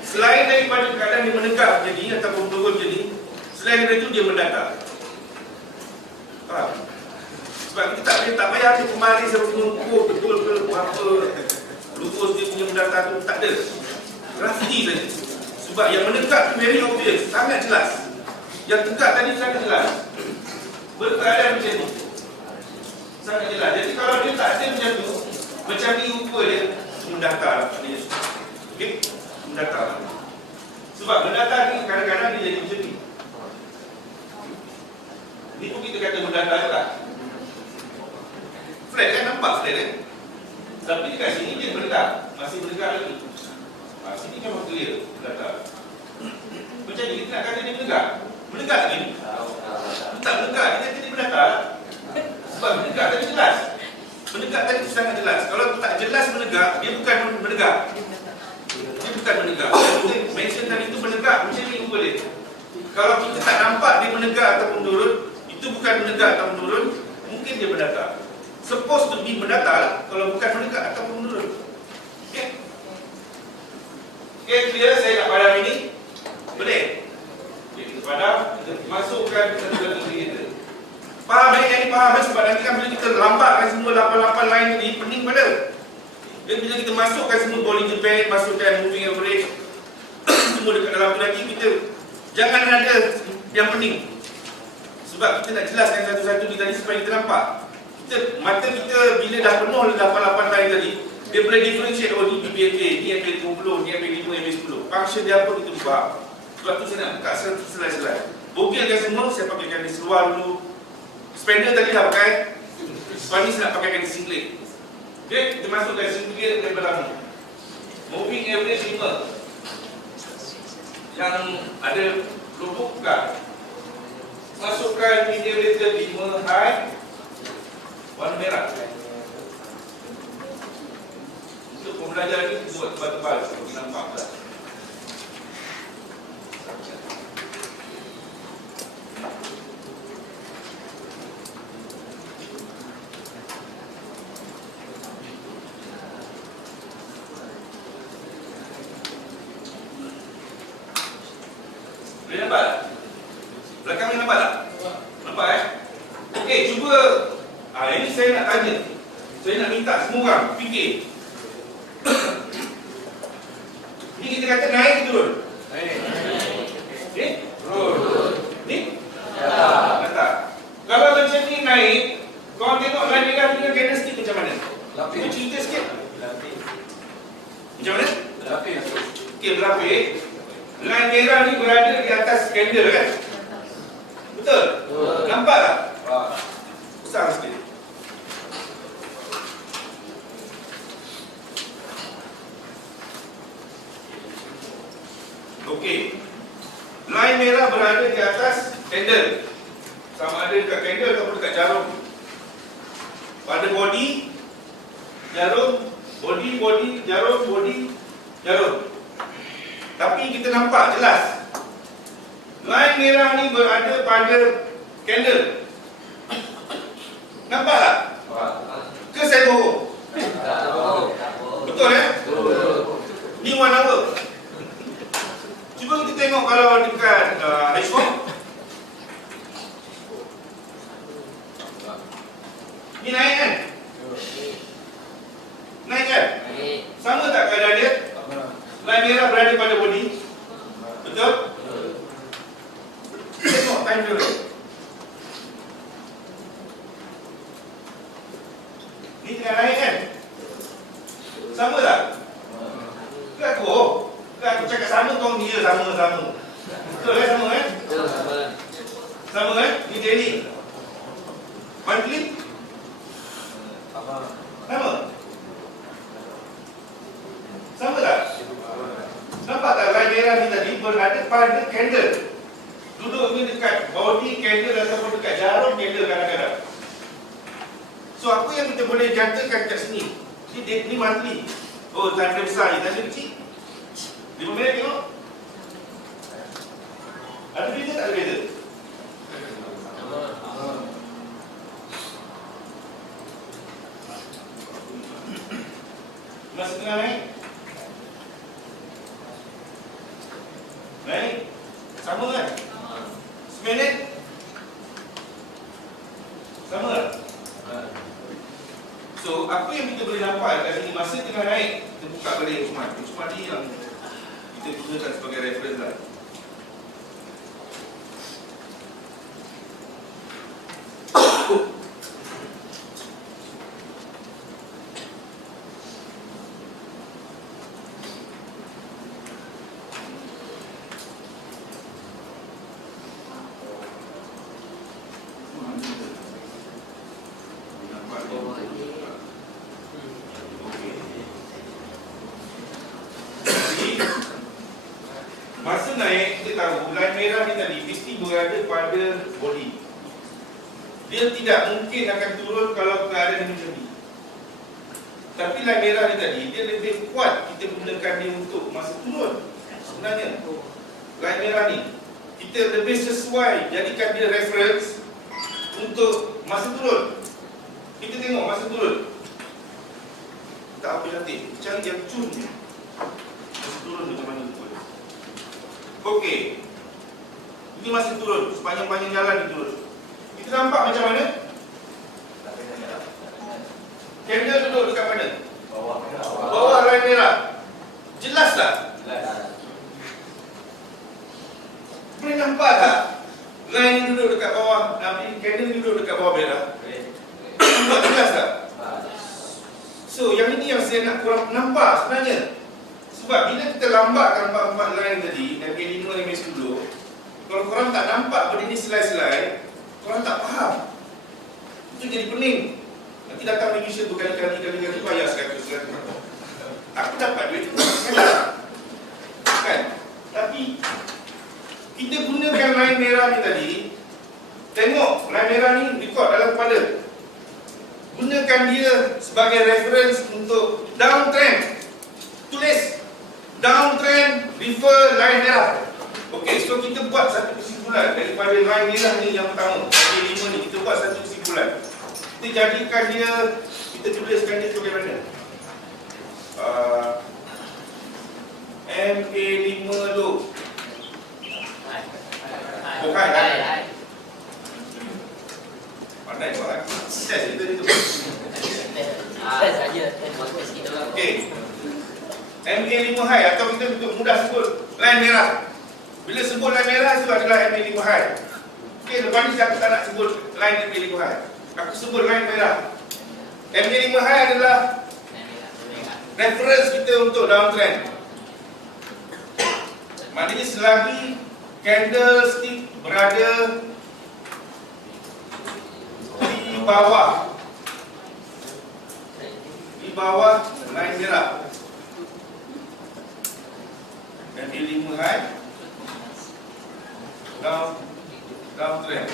Selain daripada keadaan dia menegak macam ni ataupun turun macam ni, selain daripada itu dia mendata. Faham? Sebab kita tak payah dia kemari sampai mengukur betul ke apa lurus dia punya mendata tu, tak ada. Rafti saja. Sebab yang menegak tu very obvious, sangat jelas. Yang tegak tadi sangat jelas. Berkeadaan macam ni, sangat jelas. Jadi kalau dia tak ada macam tu, macam ni ukur dia, mendata lah. Okay? Mendata lah. Sebab mendata ni kadang-kadang dia jadi macam ni. Ni pun kita kata mendata juga. Flat kan, nampak flat kan? Tapi dekat sini dia mendekat. Masih mendekat lagi. Sini memang clear mendata. Macam ni kita nak kata dia mendekat. Mendekat lagi ni. Tak mendekat, dia kata dia mendata. Sebab mendekat tadi jelas. Mendekat tadi sangat jelas. Kalau tak jelas menegak, dia bukan menegak. Dia bukan menegak. Kita mention tadi itu menegak. Macam ni ukur dia. Kalau kita tak nampak dia menegak ataupun turun, itu bukan menegak ataupun turun, mungkin dia mendata. Supposed to be mendata lah, kalau bukan menegak ataupun turun. Okay? Okay, clear saya nak padam ini? Boleh? Okay, kita padam, kita masukkan satu-satu kita. Faham yang ini faham sebab nanti kan bila kita lambatkan semua 8-8 line ni, pening pada. Dan bila kita masukkan semua Bollinger Band, masukkan moving average, semua dekat dalam tu nanti kita jangan ada yang pening. Sebab kita nak jelaskan satu-satu ni tadi supaya kita nampak. Mata kita bila dah penuh 8-8 line tadi, dia boleh differentiate, oh ni BBK, ni MB50, ni MB5, MB10. Function dia apa kita faham. Sebab tu saya nak buka selai-selai. Bogilkan semua, saya pakaikan di seluar dulu. Spender tadi dah pakai. Sebab ni saya nak pakaikan di singlet. Okay, kita masukkan singlet dan belakang. Moving average 5. Yang ada lubuk buka. Masukkan media rate 5 high. Warna merah. Untuk pembelajaran ini buat tebal-tebal seperti nampak lah. Boleh nampak tak? Belakang ni nampak tak? Nampak Okey, cuba ini saya nak tanya. Saya nak minta semua orang fikir. Ni kita kata naik ke turun? Naik. Okey? Turun. Ni? Atas. Kalau macam ni naik, kau tengok line merah dengan candlestick macam mana? Lapis. Cuba cerita sikit. Macam mana? Lapis. Okey, berlapis. Line merah ni berada di atas candle kan? Betul? Nampak tak? Besar sikit. Okey. Line merah berada di atas candle. Sama ada dekat candle ataupun dekat jarum. Pada body, jarum, body, jarum, body, jarum. Tapi kita nampak jelas line merah ni berada pada candle. Nampak tak? Ke saya bohong? Betul Ni 1 hour. Cuba kita tengok kalau dekat H4. Ni naik kan? Naik kan? Sama tak keadaan dia? Line merah berada pada body. Betul? Tengok time dulu. Ni tengah naik kan? Sama tak? Ke aku bohong? Ke aku cakap sama kau ni je sama. Betul sama kan? Sama kan? Ni daily. Monthly? Sama? Sama tak? Nampak tak line merah ni tadi berada pada candle. Duduk ni dekat body candle ataupun dekat jarum candle kadang-kadang. So apa yang kita boleh jangkakan kat sini? Ni monthly. Oh, tanda besar ni, tanda kecil. 5 minit tengok. Ada beza tak ada beza? Masa tengah naik? Naik? Sama kan? Seminit? Sama tak? So, apa yang kita boleh nampak kat sini masa tengah naik, kita buka balik Usman. Usman ni yang kita gunakan sebagai reference lah. Masa naik, kita tahu line merah ni tadi mesti berada pada body. Dia tidak mungkin akan turun kalau keadaan macam ni. Tapi line merah ni tadi, dia lebih kuat kita gunakan dia untuk masa turun. Sebenarnya, line merah ni kita lebih sesuai jadikan dia reference untuk masa turun. Kita tengok masa turun. Tak apa cantik, cari yang cun ni. Masa turun macam mana tu? Okey. Ini masih turun, sepanjang-panjang jalan ni turun. Kita nampak macam mana? Candle duduk dekat mana? Bawah line merah. Jelas tak? Boleh nampak tak? Line ni duduk dekat bawah, candle ni duduk dekat bawah merah. Nampak jelas tak? So, yang ini yang saya nak korang nampak sebenarnya. Sebab bila kita lambatkan 4 line tadi, MK5 dan MK10, kalau korang tak nampak benda ni selai-selai, korang tak faham. Itu jadi pening. Nanti datang revision berkali-kali bayar 100. Aku dapat duit tu, kan? Tapi kita gunakan line merah ni tadi. Tengok line merah ni record dalam kepala. Gunakan dia sebagai reference untuk downtrend. Tulis downtrend refer line merah. Okey, so kita buat satu kesimpulan daripada line merah ni yang pertama. MA5 ni kita buat satu kesimpulan. Kita jadikan dia, kita tuliskan dia sebagai mana? MA5 low. Oh, hai. Pandai kau lah. Set kita ni tu. Saya saja, saya buat sikit dalam. Okey. MA5 high atau kita untuk mudah sebut line merah. Bila sebut line merah itu adalah MA5 high. Okey, lepas ni aku tak nak sebut line MA5 high. Aku sebut line merah. MA5 high adalah reference kita untuk downtrend. Maknanya selagi candlestick berada di bawah line merah. MA5 high downtrend.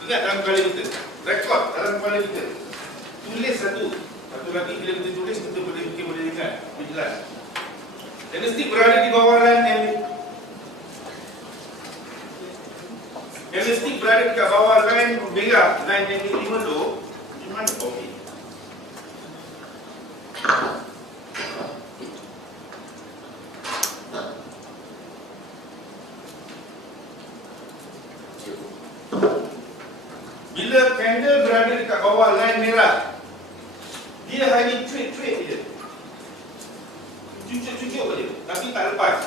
Ingat dalam kepala kita, rekod dalam kepala kita. Tulis satu lagi bila kita tulis kita boleh ingat, boleh jelas. Candlestick berada di bawah line candlestick berada di bawah line merah, line MA5 low. Di mana? Okey. Bila candle berada dekat bawah line merah, dia hanya trade je. Cucuk aja, tapi tak lepas.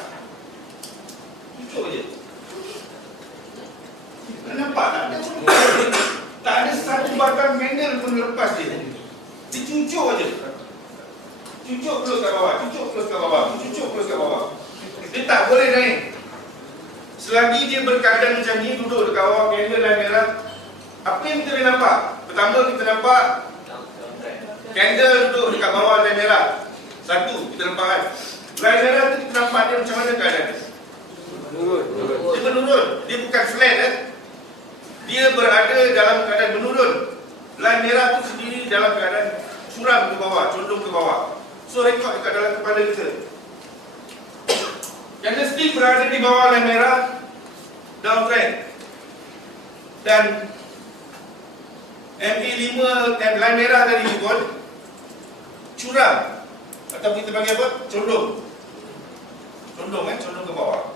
Cucuk aja. Nampak tak? Tak ada satu batang candle pun lepas dia. Dia cucuk aja. Cucuk terus kat bawah, cucuk terus kat bawah, cucuk terus kat bawah. Dia tak boleh naik. Selagi dia berkeadaan macam ni, duduk dekat bawah candle line merah, apa yang kita boleh nampak? Pertama kita nampak candle duduk dekat bawah line merah. Satu, kita nampak kan. Line merah tu kita nampak dia macam mana keadaan dia? Dia menurun. Dia bukan flat kan. Dia berada dalam keadaan menurun. Line merah tu sendiri dalam keadaan curam ke bawah, condong ke bawah. So rekod dekat dalam kepala kita. Candlestick berada di bawah line merah, downtrend. Dan MA5 line merah tadi pun curam. Atau kita panggil apa? Condong. Condong kan? Condong ke bawah.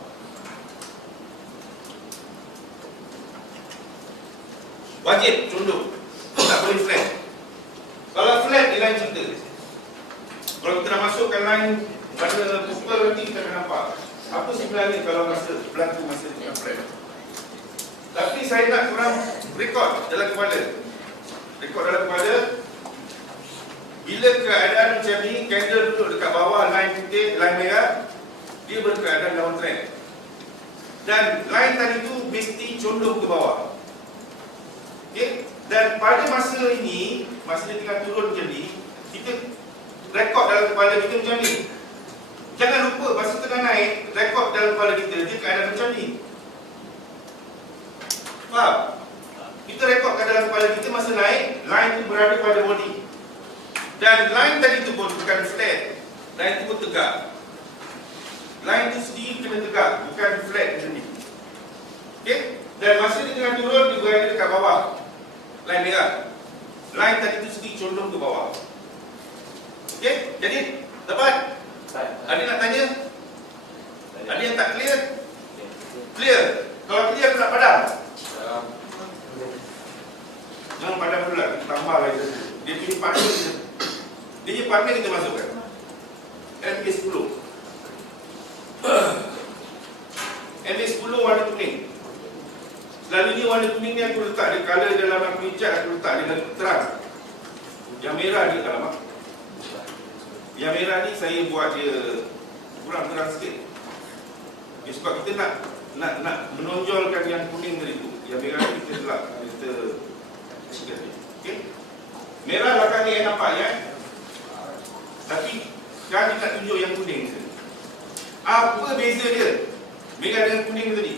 Wajib condong. Tak boleh flat. Kalau flat dia lain cerita. Kalau kita nak masukkan line pada pukul nanti kita akan nampak apa sebenarnya kalau berlaku masa dengan flat. Tapi saya nak korang rekod dalam kepala. Rekod dalam kepala. Bila keadaan macam ni, candle duduk dekat bawah line putih, line merah, dia berkeadaan downtrend. Dan line tadi tu mesti condong ke bawah. Okay? Dan pada masa ini, masa dia tengah turun macam ni, kita rekod dalam kepala kita macam ni. Jangan lupa masa tengah naik, rekod dalam kepala kita, dia keadaan macam ni. Faham? Kita rekodkan dalam kepala kita masa naik, line tu berada pada body. Dan line tadi tu pun bukan flat. Line tu pun tegak. Line tu sendiri kena tegak, bukan flat macam ni. Okay? Dan masa dia tengah turun, dia berada dekat bawah line merah. Line tadi tu sendiri condong ke bawah. Okay? Jadi, dapat? Ada nak tanya? Ada yang tak clear? Clear? Kalau clear aku nak padam. Jangan padam dulu lah, kita tambah lagi. Dia punya partner kita. Dia punya partner kita masukkan. MA10. MA10 warna kuning. Selalunya warna kuning ni aku letak dia color dalam aku hijab, aku letak dia terang. Yang merah dia alamak. Yang merah ni saya buat dia kurang terang sikit. Okay, sebab kita nak menonjolkan yang kuning tadi tu. Yang merah ni kita gelap, kita sikit. Okey. Merah belakang ni nampak ya. Tapi sekarang kita nak tunjuk yang kuning ni. Apa beza dia merah dengan kuning tadi?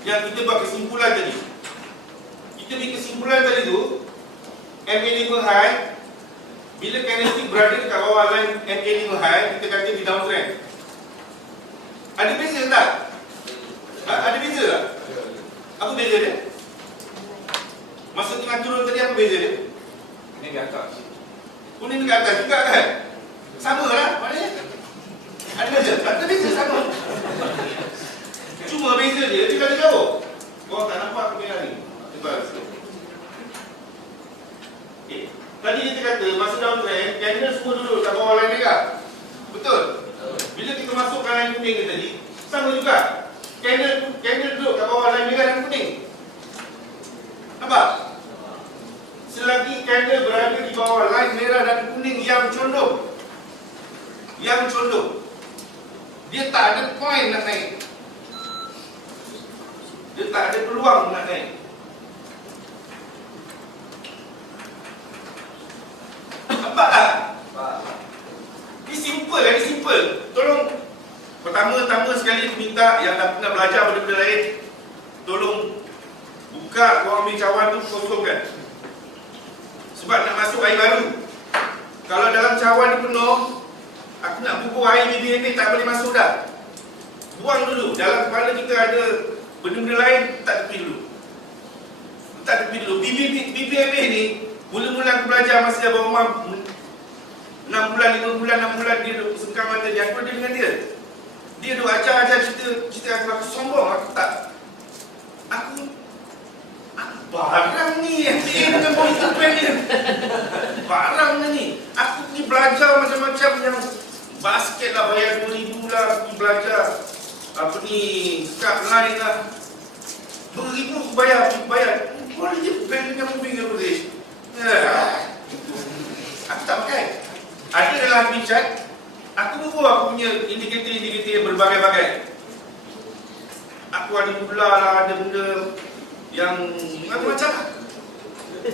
Yang kita buat kesimpulan tadi. kita bikin kesimpulan tadi tu, MA5 high, bila kinetic berada dekat bawah line MA5 high, kita kata di downtrend. Ada beza tak? Ada beza tak? Apa beza dia? Masa tengah turun tadi apa beza dia? Ini di atas. Kuning dekat atas juga kan? Sama lah maknanya. Ada beza? Ada beza sama. Cuma beza dia lagi jauh. Kau tak nampak kamera ni? Coba sikit. Tadi kita kata masa downtrend, candle semua duduk kat bawah line merah. Betul? Bila kita masukkan line kuning ni tadi, sama juga. Candle duduk kat bawah line merah dan kuning. Nampak? Selagi candle berada di bawah line merah dan kuning yang condong, dia tak ada point nak naik. Dia tak ada peluang nak naik. Nampak tak? Ini simple. Tolong, pertama sekali minta yang dah pernah belajar benda-benda lain, tolong buka, korang ambil cawan tu, kosongkan. Sebab nak masuk air baru. Kalau dalam cawan ni penuh, aku nak bubuh air BBMA tak boleh masuk dah. Buang dulu. Dalam kepala kita ada benda-benda lain, letak tepi dulu. BBMA ni, mula-mula aku belajar masa dia berumur 6 bulan, 5 bulan, 6 bulan, dia duduk sengkang mata dia. Aku ada dengan dia. Dia duduk ajar cerita aku sombong. Aku barang ni yang dia dengan politik pen dia. Barang ni. Aku ni belajar macam-macam yang basket lah, bayar 2,000 lah, aku belajar apa ni, skap lain lah, beribu aku bayar. Boleh je pen dengan mobil boleh. Aku tak pakai. Ada dalam WeChat, aku punya indikator yang berbagai-bagai. Aku ada pula lah, ada benda yang macam-macam.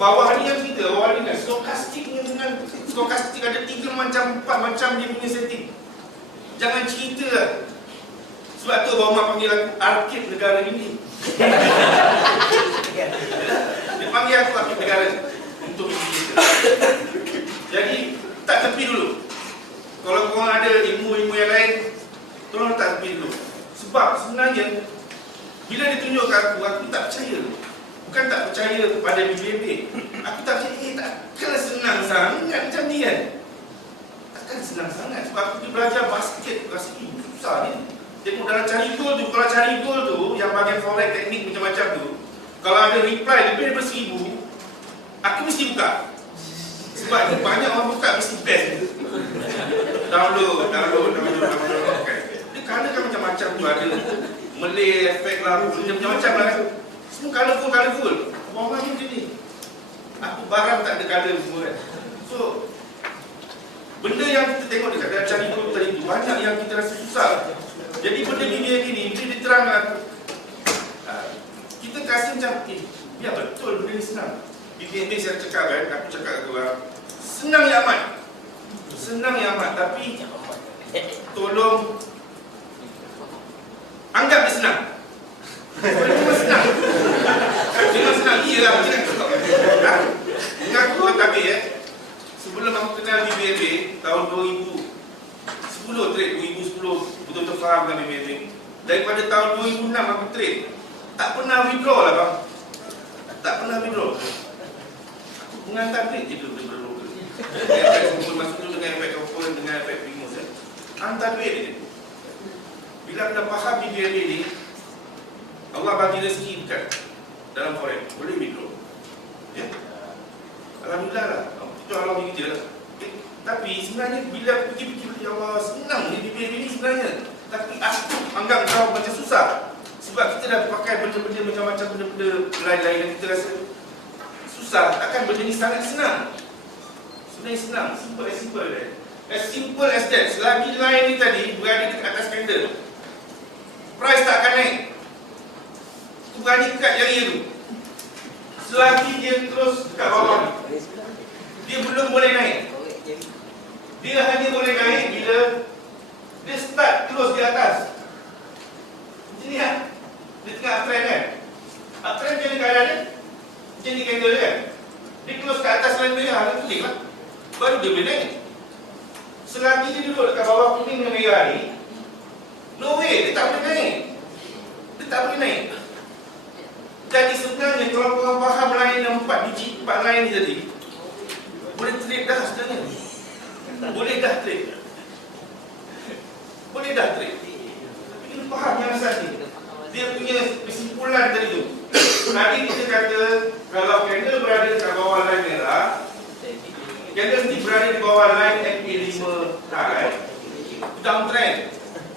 Bawah ni yang kita, bawah ni kan stokastik ada 3 macam, 4 macam dia punya setting. Jangan cerita lah. Sebab tu Abang Mak panggil aku arkib negara ini. Dia panggil aku arkib negara untuk cerita. Jadi tak tepi dulu. Kalau korang ada ilmu-ilmu yang lain, tolong letak tepi dulu. Sebab sebenarnya bila dia tunjuk kat aku tak percaya. Bukan tak percaya kepada BBMA. Aku tak percaya, takkan senang sangat macam ni kan. Takkan senang sangat. Sebab aku belajar basket, rasa susah ni. Tengok dalam cari goal tu, kalau cari goal tu, yang bagian forex teknik macam-macam tu, kalau ada reply lebih daripada 1,000, aku mesti buka. Sebab ni banyak orang buka mesti best. Download. Dia colour kan macam-macam tu ada. Malay efek lah, macam-macam lah kan. Semua colourful. Orang ni macam ni. Aku barang tak ada colour semua kan. So, benda yang kita tengok dekat dalam cari goal tadi tu, banyak yang kita rasa susah. Jadi benda BBMA ni, bila diterang aku, kita rasa macam, biar betul benda ni senang. BBMA saya cakap kan, aku cakap kat korang, senang ya amat, tapi tolong anggap dia senang. Memang senang. Iyalah macam nak mengaku tapi sebelum aku kenal BBMA tahun 2010 trade, 2010 betul-betul faham dengan BBMA. Daripada tahun 2006 aku trade, tak pernah withdraw lah bang. Tak pernah withdraw. Aku mengantar trade je dulu broker. Efek kumpul masuk dulu dengan efek kumpul dengan efek primus. Hantar duit je. Bila aku dah faham BBMA ni, Allah bagi rezeki dekat dalam forex, boleh withdraw. Ya. Alhamdulillah lah. Itu Allah bagi je lah. Tapi sebenarnya bila aku fikir-fikir, ya Allah, senang ni BBMA ni sebenarnya. Tapi aku anggap kau macam susah. Sebab kita dah pakai benda-benda macam-macam, benda-benda lain-lain yang kita rasa susah. Takkan benda ni sangat senang. Sebenarnya senang, simple as simple as that. Selagi line ni tadi berada dekat atas candle, price tak akan naik. Tu berani dekat jari tu. Selagi dia terus dekat bawah ni, dia belum boleh naik. Dia hanya boleh naik bila dia start terus di atas. Macam ni lah. Dia tengah uptrend kan. Uptrend macam ni keadaan dia. Macam line merah dan kuning lah, baru dia boleh naik. Selagi dia duduk dekat bawah kuning dan merah ni, no way, dia tak boleh naik. Dia tak boleh naik. Jadi sebenarnya kalau korang faham line yang 4 biji, 4 line ni tadi, boleh trade dah sebenarnya. Boleh dah trade. Boleh dah trade. Tapi kita faham yang asas ni. Dia punya kesimpulan tadi tu. Tadi kita kata kalau candle berada dekat bawah line merah, candlestick berada di bawah line MA5 high, downtrend,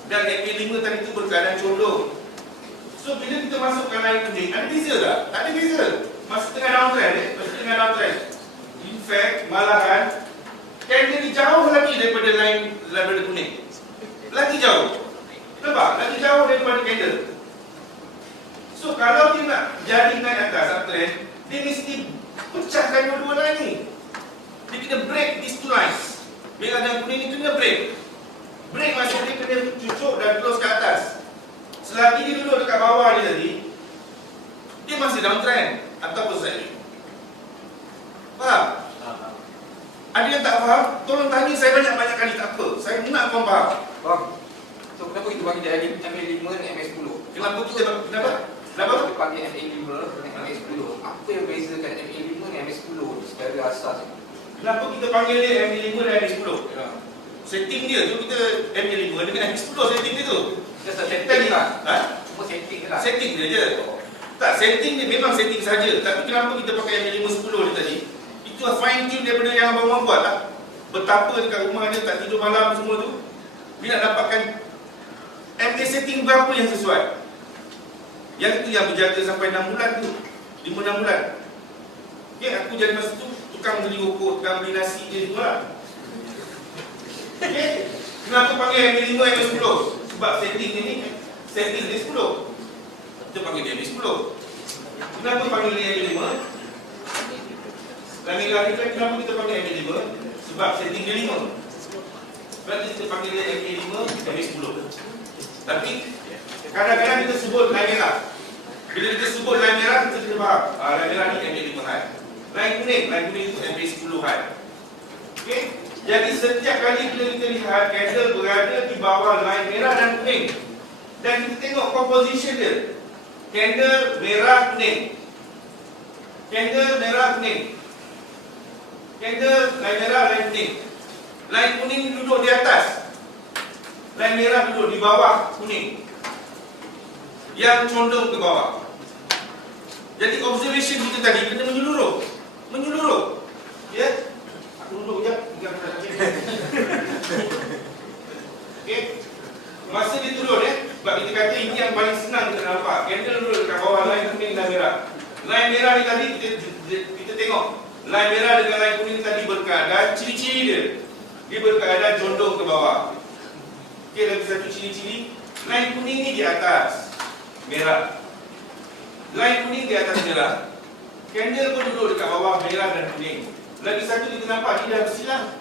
dan MA5 tadi tu berkeadaan condong. So bila kita masuk ke line kuning, ada beza tak? Tak ada beza. Masih tengah downtrend, masih tengah downtrend. In fact, malahan candle ni jauh lagi daripada line kuning. Lagi jauh. Nampak? Lagi jauh daripada candle. So kalau dia nak jadi naik atas uptrend, dia mesti pecahkan dua-dua line ni. Dia kena break these two lines. Merah dan kuning ni kena break. Break maksud dia kena cucuk dan close ke atas. Selagi dia duduk dekat bawah ni tadi, dia masih downtrend ataupun side. Faham? Ada yang tak faham? Tolong tanya saya banyak-banyak kali, tak apa. Saya nak korang faham. Bang, so kenapa kita bagi dia MA5 dan MA10? Kenapa? Kenapa? Kita panggil MA5 dan MA10. Apa yang bezakan MA5 dan MA10 secara asas? Kenapa kita panggil dia MA5 dan MA10? Setting dia tu kita MA5 dengan MA10 setting dia tu. Kita setting lah. Ha? Cuma setting lah. Setting dia je. Tak, setting dia memang setting saja. Tapi kenapa kita pakai MA5 10 dia tadi? Itu fine tune daripada yang abang buat tak? Betapa dekat rumah dia tak tidur malam semua tu. Dia nak dapatkan MA setting berapa yang sesuai. Yang itu yang berjaga sampai 6 bulan tu. 5-6 bulan. Okay, aku jadi masa tu tukang beli rokok, tukang beli nasi je semua lah. Okay, kenapa panggil MA5, MA10? Sebab setting ni, setting dia 10. Kita panggil dia MA10. Kenapa panggil dia MA5? Lagi-lagi kenapa kita panggil MA5? Sebab setting dia 5. Berarti kita panggil dia MA5, MA10. Tapi kadang-kadang kita sebut line merah. Bila kita sebut line merah, kita kena faham line merah ni MA5 high. Line kuning itu MA10 high. Okay? Jadi setiap kali bila kita lihat candle berada di bawah line merah dan kuning, dan kita tengok composition dia, candle merah kuning, candle merah kuning, candle line merah line kuning, line kuning duduk di atas, line merah duduk di bawah kuning, yang condong ke bawah. Jadi observation kita tadi kena menyeluruh, ya. Aku duduk sekejap, tinggal aku nak cakap. Okay. Masa dia turun sebab kita kata ini yang paling senang kita nampak. Candle duduk dekat bawah line kuning dan merah. Line merah ni tadi kita tengok. Line merah dengan line kuning tadi berkeadaan ciri-ciri dia. Dia berkeadaan condong ke bawah. Okay, lagi satu ciri-ciri. Line kuning ni di atas merah. Line kuning di atas merah. Candle pun duduk dekat bawah merah dan kuning. Lagi satu kita nampak dia dah bersilang.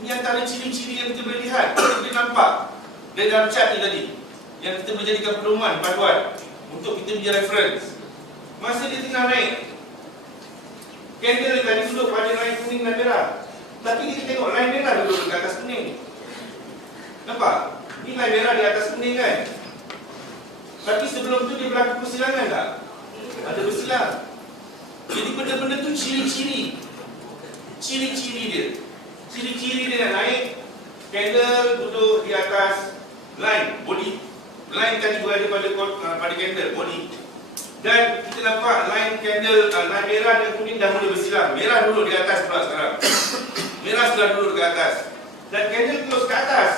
Ini antara ciri-ciri yang kita boleh lihat. Kita boleh nampak dari dalam chart ni tadi, yang kita menjadikan pedoman, paduan untuk kita punya reference. Masa dia tengah naik, candle tadi duduk pada line kuning dan merah. Tapi kita tengok line merah duduk dekat atas kuning. Nampak? Ini line merah di atas kuning kan? Tapi sebelum tu dia berlaku persilangan tak? Ada bersilang. Jadi benda-benda tu ciri-ciri. Ciri-ciri dia. Ciri-ciri dia nak naik, candle duduk di atas line, body. Line tadi berada pada candle, body. Dan kita nampak line candle, line merah dan kuning dah mula bersilang. Merah duduk di atas pula sekarang. Merah sudah duduk di atas. Dan candle close ke atas.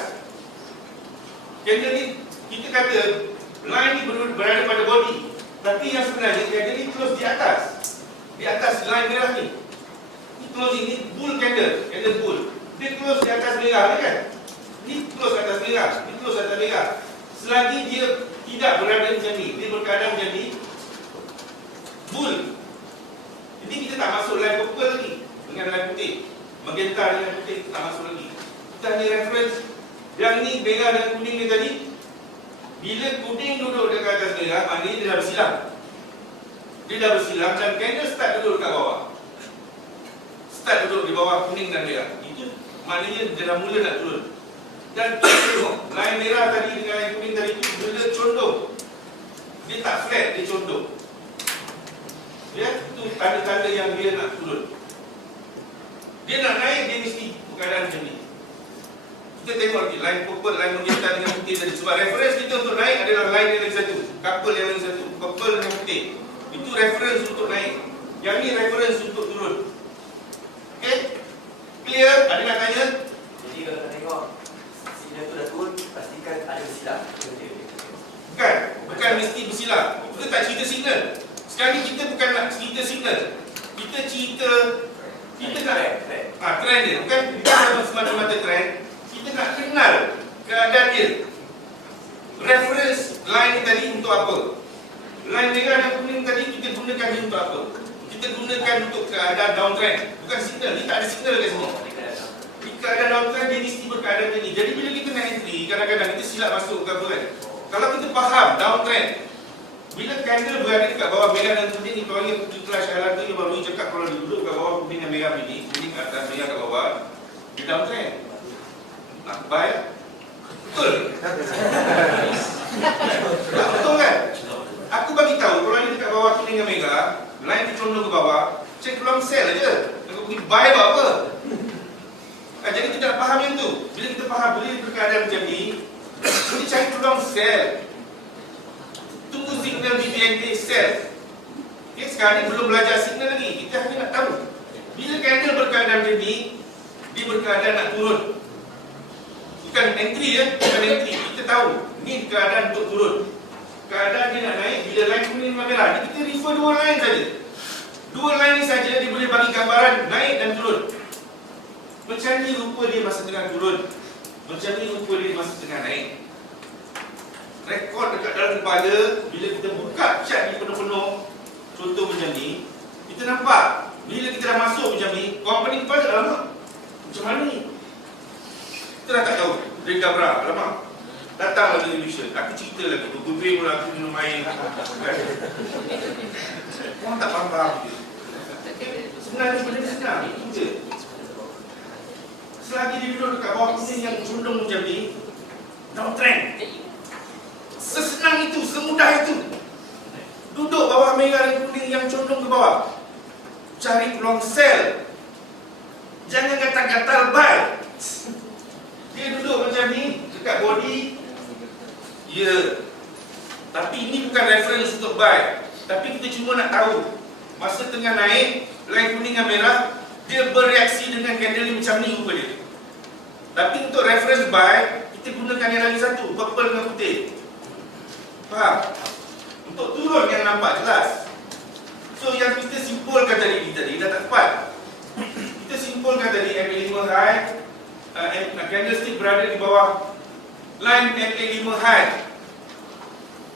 Candle ni, kita kata line ni berada pada body. Tapi yang sebenarnya candle ni close di atas. Di atas line merah ni. Closing ni bull candle, candle bull. Dia close di atas merah kan? Ni close atas merah, ni close atas merah. Selagi dia tidak berada macam ni, dia berkeadaan macam ni, bull. Jadi kita tak masuk line purple lagi dengan line putih. Magenta dengan putih kita tak masuk lagi. Kita hanya reference yang ni merah dan kuning ni tadi. Bila kuning duduk dekat atas merah, maknanya dia dah bersilang. Dia dah bersilang dan candle start duduk dekat bawah. start duduk di bawah kuning dan merah. Itu maknanya dia dah mula nak turun. Dan tengok, line merah tadi dengan line kuning tadi itu bila condong, dia tak flat, dia condong. Ya, itu tanda-tanda yang dia nak turun. Dia nak naik, dia mesti keadaan macam ni. Kita tengok lagi, line purple, line magenta dengan putih tadi. Sebab reference kita untuk naik adalah line yang lagi satu, couple yang lagi satu, purple dengan putih. Itu reference untuk naik. Yang ni reference untuk turun. Okay? Clear? Ada nak tanya? Jadi kalau nak tengok signal tu dah turun, pastikan ada bersilang. Bukan mesti bersilang. Kita tak cerita signal. Sekarang ni kita bukan nak cerita signal. Kita cerita, kita nak trend dia. Bukan kita semata-mata trend. Kita nak kenal keadaan dia. Reference line ni tadi untuk apa? Line merah dan kuning tadi kita gunakan dia untuk apa? Kita gunakan untuk keadaan downtrend. Bukan signal. Dia tak ada signal kat sini. Di keadaan downtrend dia mesti berkeadaan macam ni. Jadi bila kita nak entry, kadang-kadang kita silap masuk ke apa kan? Kalau kita faham downtrend, bila candle berada dekat bawah merah dan kuning ni, kalau yang pergi kelas Syahlan tu, dia baru cakap kalau dia duduk kat bawah kuning dan merah ni, kuning kat atas, merah kat bawah, dia downtrend. Nak buy? Betul? Tak betul kan? Aku bagi tahu kalau dia dekat bawah kuning dan merah, line dia condong ke bawah, cek peluang sell aja. Aku pergi buy buat apa? Jadi kita nak faham yang tu. Bila kita faham, bila dia berkeadaan macam ni, kita cari peluang sell. Tunggu signal BBNK sell. Okay, sekarang ni belum belajar signal lagi. Kita hanya nak tahu bila candle berkeadaan macam ni, dia berkeadaan nak turun. Bukan entry ya, bukan entry. Kita tahu ni keadaan untuk turun. Keadaan dia nak naik bila line kuning dan merah. Kita refer dua line saja. Dua line ni saja dia boleh bagi gambaran naik dan turun. Macam ni rupa dia masa tengah turun. Macam ni rupa dia masa tengah naik. Rekod dekat dalam kepala, bila kita buka chart ni penuh-penuh, contoh macam ni, kita nampak bila kita dah masuk macam ni, company kepala alamak macam mana ni? Kita dah tak tahu. Dia gabra, alamak datang lagi television, aku cerita lagi, bergubing pula aku minum air kan? Orang tak faham dia. Sebenarnya benda senang, itu je. Selagi dia duduk dekat bawah kuning yang condong macam ni, downtrend. Sesenang itu, semudah itu. Duduk bawah merah dan kuning yang condong ke bawah, cari peluang sell. Jangan gatal-gatal buy. Dia duduk macam ni dekat body. Ya. Tapi ini bukan reference untuk buy. Tapi kita cuma nak tahu masa tengah naik, line kuning dan merah, dia bereaksi dengan candle ni macam ni rupa dia. Tapi untuk reference buy, kita gunakan yang lagi satu, purple dengan putih. Faham? Untuk turun yang nampak jelas. So yang kita simpulkan tadi dah tak tepat. Kita simpulkan tadi MA5 high, candlestick berada di bawah line MA5 high,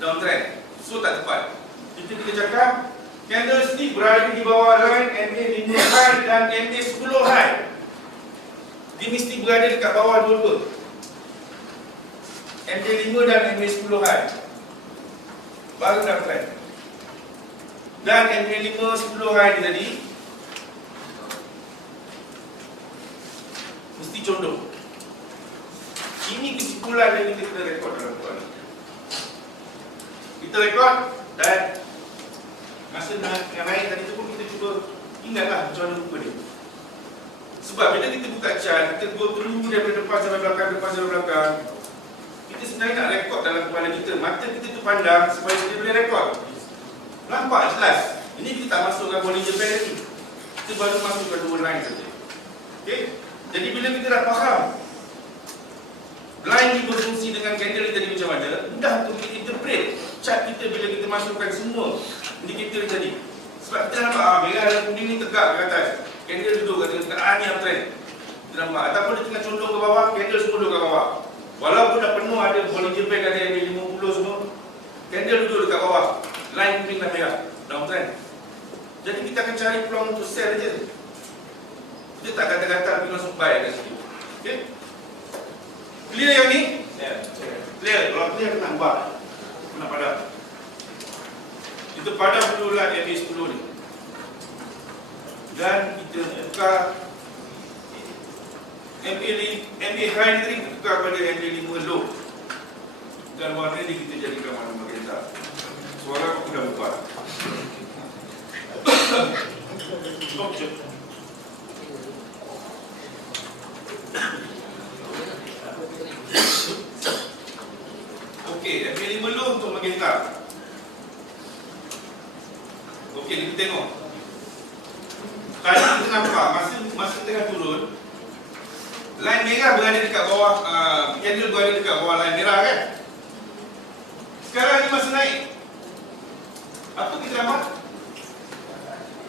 downtrend. So tak tepat. Kita cakap candlestick berada di bawah line MA5 high dan MA10 high. Dia mesti berada dekat bawah dua-dua, MA5 dan MA10 high, baru downtrend. Dan MA5 10 high ni tadi mesti condong. Ini kesimpulan yang kita rekod dalam kepala. Kita rekod dan masa yang naik tadi tu pun kita cuba ingatlah macam mana rupa dia. Sebab bila kita buka chart, kita go through daripada depan sampai belakang, depan sampai belakang, kita sebenarnya nak rekod dalam kepala kita. Mata kita tu pandang supaya kita boleh rekod. Nampak jelas. Ini kita tak masukkan Bollinger Band lagi. Kita baru masukkan dua line saja. Okay? Jadi bila kita dah faham line ni berfungsi dengan candle ni tadi macam mana, mudah untuk kita interpret chart kita bila kita masukkan semua indikator tadi. Sebab kita nampak merah dan kuning ni tegak ke atas, candle duduk kat tengah, ni uptrend. Kita nampak. Ataupun dia tengah condong ke bawah, candle semua duduk kat bawah. Walaupun dah penuh ada Bollinger Band, ada MA50 semua, candle duduk dekat bawah, line kuning dan merah, downtrend. Jadi kita akan cari peluang untuk sell je. Kita tak kata-kata pergi langsung buy kat situ. Okay? Clear yang ni? Clear. Kalau clear kena buat, kena padam. Kita padam dulu lah MA10 ni. dan kita tukar MA high ni tadi kita tukar pada MA 5 low, dan warna ni kita jadikan warna magenta. Suara aku dah buat. Okey, MA 5 low untuk magenta. Okey, kita tengok. Tadi kita nampak masa tengah turun, line merah berada dekat bawah, candle berada dekat bawah line merah kan? Sekarang ni masa naik, apa kita nampak?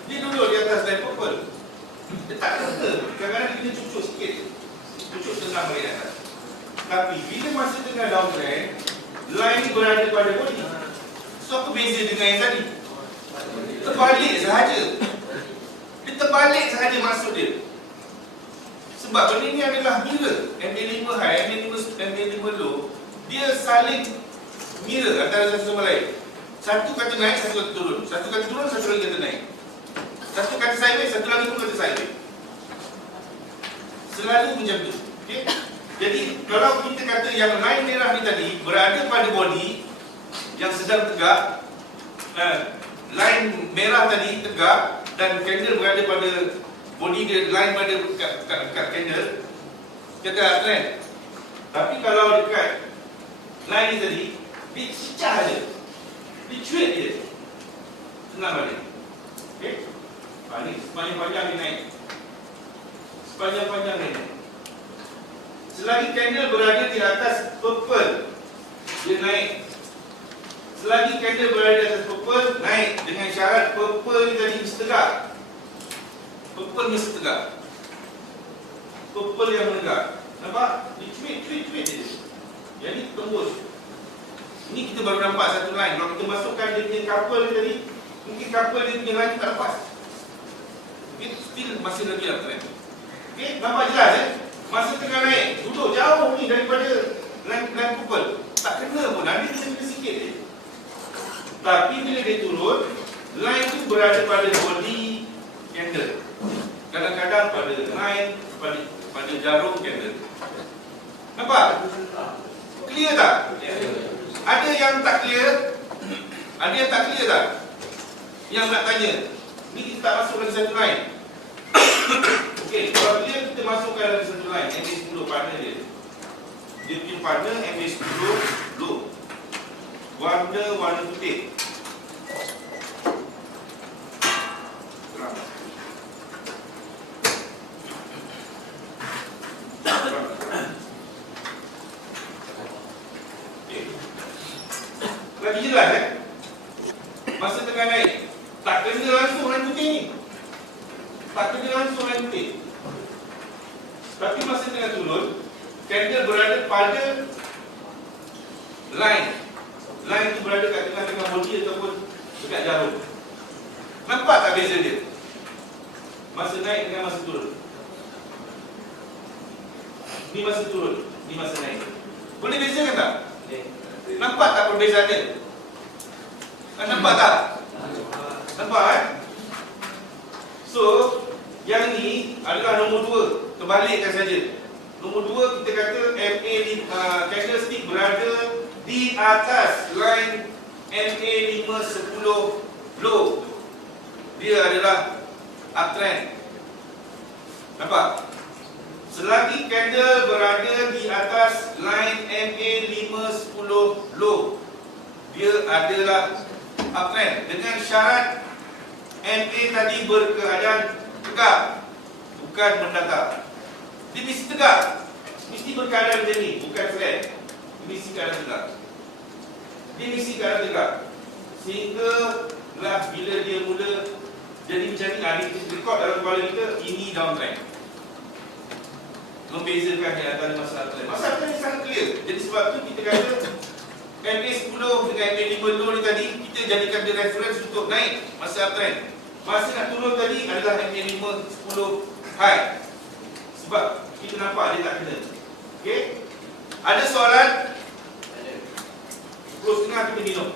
Dia duduk di atas line purple. Dia tak kena, kadang-kadang dia cucuk sikit, cucuk tengah balik atas. Tapi bila masa tengah downtrend, line ni berada pada body. So apa beza dengan yang tadi? Terbalik sahaja. Dia terbalik sahaja maksud dia. Sebab benda ni adalah mirror. MA5 high, MA5 low, dia saling mirror antara satu sama lain. Satu kata naik, satu kata turun. Satu kata turun, satu lagi kata naik. Satu kata sideways, satu lagi pun kata sideways. Selalu macam tu. Okay? Jadi kalau kita kata yang line merah ni tadi berada pada body yang sedang tegak, line merah tadi tegak dan candle berada pada body dia, line pada dekat candle, kita trend. Tapi kalau dekat line ni tadi, dia cicah je, dia cuit je, senang balik. Okay? Ni sepanjang-panjang dia naik, sepanjang-panjang dia naik. Selagi candle berada di atas purple, dia naik. Selagi candle berada di atas purple, naik dengan syarat purple ni tadi mesti tegak. Purple mesti tegak. Purple yang menegak. Nampak? Dia cuit je. Jadi tembus. Ini kita baru nampak satu line. Kalau kita masukkan dia punya couple ni tadi, mungkin couple dia punya line tak lepas. Okay, still masih lagi lah trend. Okay, nampak jelas masa tengah naik, duduk jauh ni daripada line purple. Tak kena pun, nanti kita kena sikit je. Tapi bila dia turun, line tu berada pada body candle. Kadang-kadang pada line, pada jarum candle. Nampak? Clear tak? Ada yang tak clear? Ada yang tak clear tak? Yang nak tanya. Ni kita tak masuk lagi satu line. Okey, kalau dia kita masukkan lagi satu line, MA10 partner dia. Dia punya partner MA10 low. Warna putih. Terang. Okay. Lagi jelas masa tengah naik, tak kena langsung line putih ni. Tak kena langsung line putih. Tapi masa tengah turun, candle berada pada line. Line itu berada kat tengah-tengah body ataupun dekat jarum. Nampak tak beza dia? Masa naik dengan masa turun. Ni masa turun, ni masa naik. Boleh bezakan tak? Nampak tak perbezaan dia? Nampak tak? Nampak So, yang ni adalah nombor 2. Terbalikkan saja. Nombor 2 kita kata MA candlestick berada di atas line MA510 low. Dia adalah uptrend. Nampak? Selagi candle berada di atas line MA510 low, dia adalah uptrend dengan syarat MA tadi berkeadaan tegak, bukan mendatar. Dia mesti tegak, mesti berkeadaan macam ni, bukan flat. Mesti keadaan tegak. Dia mesti keadaan tegak. Sehingga lah bila dia mula jadi macam ni, ada rekod dalam kepala kita, ini downtrend. Membezakan di antara masalah uptrend. Masalah uptrend ni sangat clear. Jadi sebab tu kita kata MA10 dengan MA5 low ni tadi, kita jadikan dia reference untuk naik masa uptrend. Masa nak turun tadi adalah MA510 high. Sebab kita nampak dia tak kena. Okey? Ada soalan? Ada. 10.30 kita minum.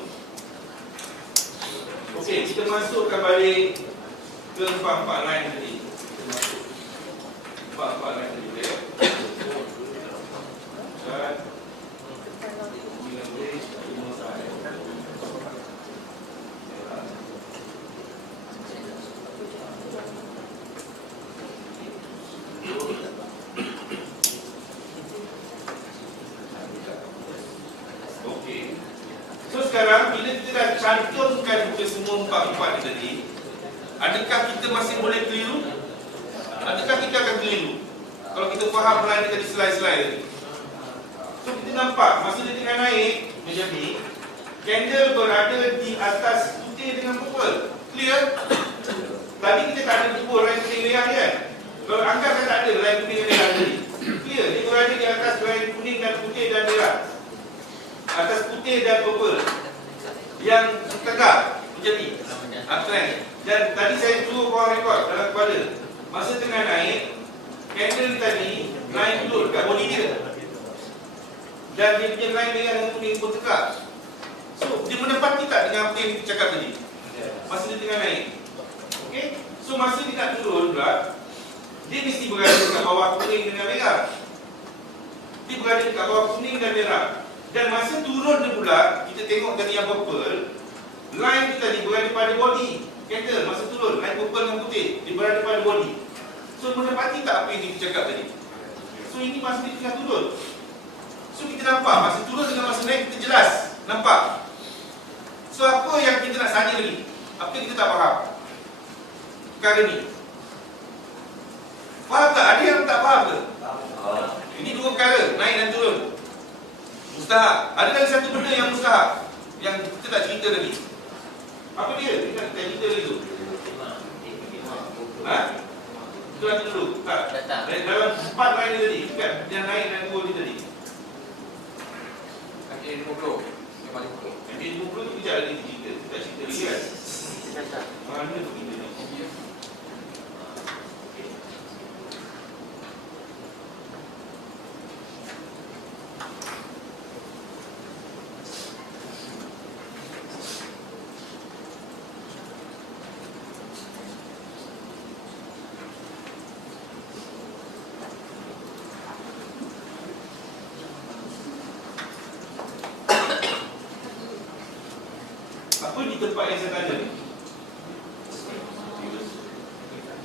Okey, kita masukkan balik ke 4 line tadi. So sekarang bila kita dah cantumkan semua empat-empat ni tadi, adakah kita masih boleh keliru? Adakah kita akan keliru kalau kita faham line tadi slide-slide tadi? So kita nampak masa dia tengah naik macam ni, candle berada di atas putih dengan purple. Clear? Tadi kita tak ada tubur line kuning merah ni kan? Kalau anggapkan tak ada line kuning dan merah tadi, clear? Dia berada di atas line kuning dan putih dan merah, atas putih dan purple yang tegak macam ni. Dan tadi saya suruh korang rekod dalam kepala, masa tengah naik, candle ni tadi line dulu dekat body dia, dan dia punya line merah dan kuning pun tegak. So dia menepati tak dengan apa yang kita cakap tadi masa dia tengah naik? Okay? So masa dia nak turun pula, dia mesti berada dekat bawah kuning dengan merah. Dia berada dekat bawah kuning dan merah. Dan masa turun dia pula, kita tengok tadi yang purple, line tu tadi berada pada body candle. Masa turun, line purple dengan putih, dia berada pada body. So menepati tak apa yang kita cakap tadi? So ini masa dia tengah turun. So kita nampak masa turun dengan masa naik, kita jelas nampak. So apa yang kita nak saja lagi? Apa yang kita tak faham perkara ni? Faham tak? Ada yang tak faham ke? Ini dua perkara, naik dan turun. Mustahak. Ada lagi satu benda yang mustahak yang kita tak cerita lagi. Apa dia? Kita tak cerita lagi tu. Ha? Itu nanti dulu. Tak. Dalam 4 line tadi, kan? Yang naik dan turun ni tadi. MA50 yang paling pokok. MA50 tu kita ada cerita. Kita tak cerita lagi kan? Mana tu kita ni? Apa di tempat yang saya tanya ni?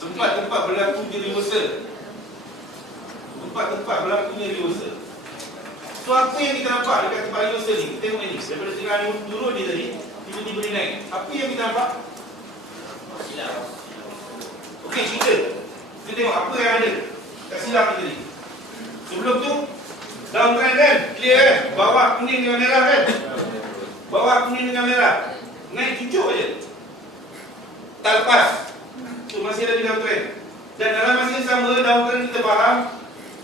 Tempat-tempat berlakunya reversal. Tempat-tempat berlakunya reversal. So apa yang kita nampak dekat tempat reversal ni? Kita tengok ni. Daripada tengah turun ni tadi, tiba-tiba dia naik. Apa yang kita nampak? Okey, cerita. Kita tengok apa yang ada kat silam ni tadi. Sebelum tu, downtrend kan? Clear kan? Bawah kuning dengan merah kan? Bawah kuning dengan merah. Naik cucuk je, tak lepas. So masih ada di downtrend. Dan dalam masa yang sama, downtrend kita faham,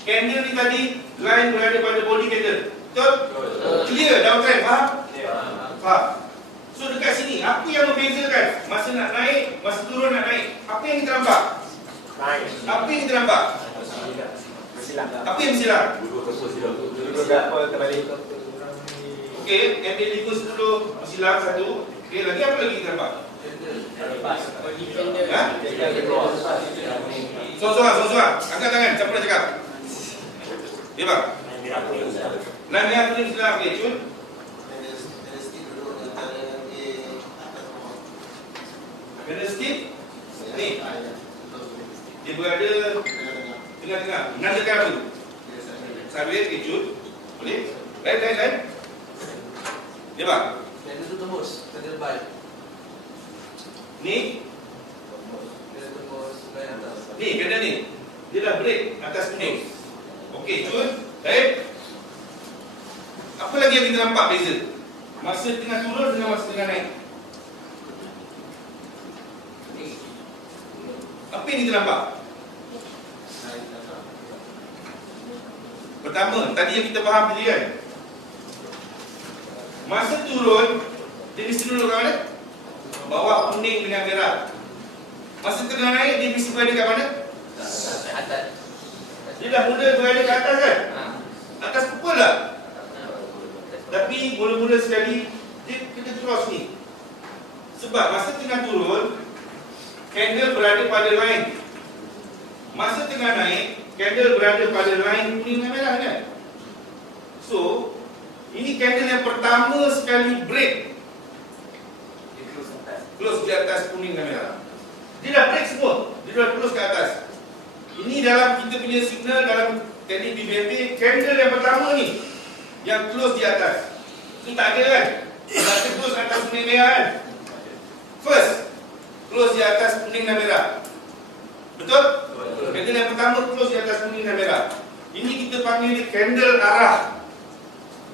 candle ni tadi line berada pada body candle. Betul? Clear downtrend, faham? Faham. So dekat sini, apa yang membezakan masa nak naik, masa turun nak naik? Apa yang kita nampak? Apa yang kita nampak? Apa yang bersilang? Okey, MA50 bersilang satu. Okey, lagi apa lagi kita nampak? Ha? Sorang. Angkat tangan, siapa nak cakap? Ya bang. Line merah kuning bersilang. Okey, cun. Candlestick ni. Dia berada tengah-tengah. Menandakan apa tu? Sabit, okey, cun. Boleh? Lain. Ya bang. Candle tu tembus, candle buy. Ni, Candle tembus line atas. ni kena ni. Dia dah break atas kuning. Okey, cun. Baik. Apa lagi yang kita nampak beza? Masa tengah turun dengan masa tengah naik. Apa yang kita nampak? Pertama, tadi yang kita faham tadi kan? Masa turun, dia mesti duduk kat mana? Bawah kuning dengan merah. Masa tengah naik, dia mesti berada kat mana? Atas. Dia dah mula berada kat atas kan? Atas pukul lah. Tapi mula-mula sekali, dia kena cross ni. Sebab masa tengah turun, candle berada pada line. Masa tengah naik, candle berada pada line kuning dan merah kan? So, ini candle yang pertama sekali break. Close di atas kuning dan merah. Dia dah break semua. Dia dah close ke atas. Ini dalam kita punya signal dalam teknik BBMP, candle yang pertama ni yang close di atas. Itu tak ada kan? Dalam close atas kuning merah kan? First, close di atas kuning dan merah. Betul? Candle yang pertama close di atas kuning dan merah. Ini kita panggil ni candle arah,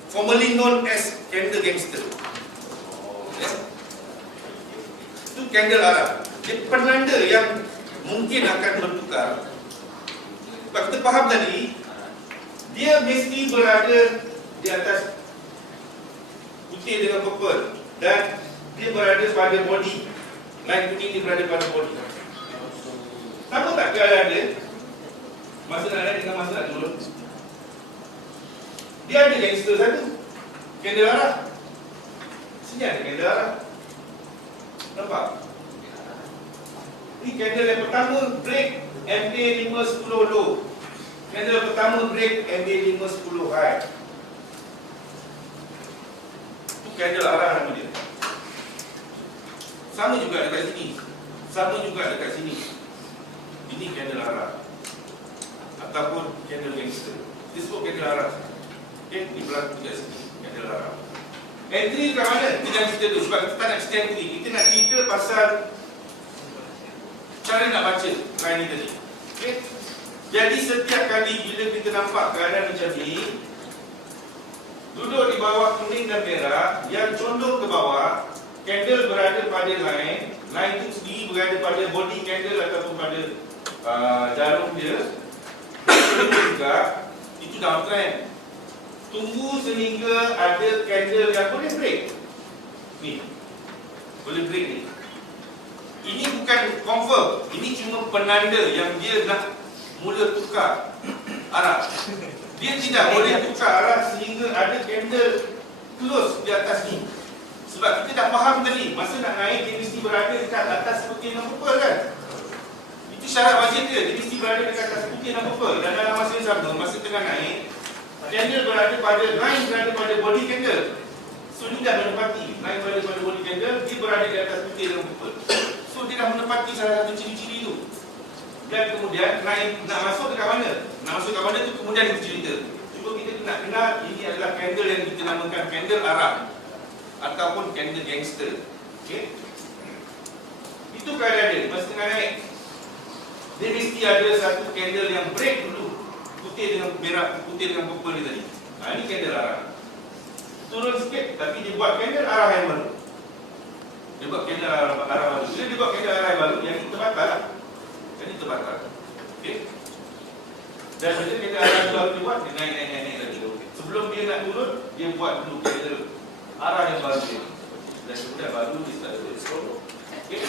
formerly known as candle gangster. Okay? Itu candle arah. Dia penanda yang mungkin akan bertukar. Sebab kita faham tadi, dia mesti berada di atas putih dengan purple dan dia berada pada body. Line kuning dia berada pada body. Sama tak keadaan dia? Masa nak naik dengan masa nak turun. Dia ada gangster satu, candle arah. Sini ada candle arah. Nampak? Ini candle yang pertama break MA510 low. Candle yang pertama break MA510 high. Itu candle arah nama dia. Sama juga dekat sini. Sama juga dekat sini. Ini candle arah ataupun candle gangster. Dia sebut candle arah. Okay, di belakang dekat sini candle arah. Entry kat mana? Kita jangan cerita tu sebab kita tak nak cerita entry. Kita nak cerita pasal cara nak baca line ni tadi. Okay? Jadi setiap kali bila kita nampak keadaan macam ni, duduk di bawah kuning dan merah, yang condong ke bawah, candle berada pada line itu sendiri berada pada body candle ataupun pada jarum dia. Juga itu downtrend. Tunggu sehingga ada candle yang boleh break. Ni. Boleh break ni. Ini bukan confirm. Ini cuma penanda yang dia nak mula tukar arah. Dia tidak boleh tukar arah sehingga ada candle close di atas ni. Sebab kita dah faham tadi, masa nak naik dia mesti berada dekat atas putih dan purple kan. Itu syarat wajib dia mesti berada dekat atas putih dan purple. Dan dalam masa yang sama, masa tengah naik, candle berada pada line berada pada body candle. So dia dah menepati line berada pada body candle, dia berada di atas putih dan purple. So dia dah menepati salah satu ciri-ciri tu. Dan kemudian line nak masuk dekat mana? Nak masuk dekat mana tu kemudian kita cerita. Cuba kita nak kenal ini adalah candle yang kita namakan candle arah ataupun candle gangster. Okey. Itu keadaan dia masa tengah naik. Dia mesti ada satu candle yang break dulu. Putih dengan merah, putih dengan purple ni tadi. Ini candle arah. Turun sikit tapi dia buat candle arah yang baru. Dia buat candle arah baru. Bila dia buat candle arah yang baru, yang ini terbatal lah. Yang ini terbatal. Okey. Dan bila candle arah yang baru dia buat, dia naik lagi. Sebelum dia nak turun, dia buat dulu candle arah yang baru dia. Dan kemudian baru dia start turun. Okey.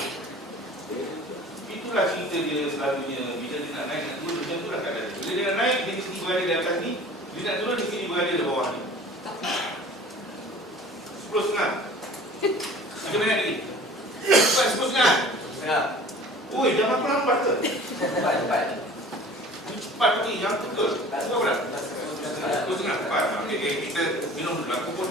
Itulah cerita dia selalunya. Bila dia nak naik, nak turun, macam itulah keadaan dia. Bila dia nak naik, dia mesti berada di atas ni. Bila nak turun, dia mesti berada di bawah ni. 10.5. Macam mana lagi? Cepat 10.5. Ya. Oi, jangan lambat ke? Cepat. Cepat ni, jangan betul. Cepat berapa? 10.5. Cepat. Okey, kita minum dulu. Aku pun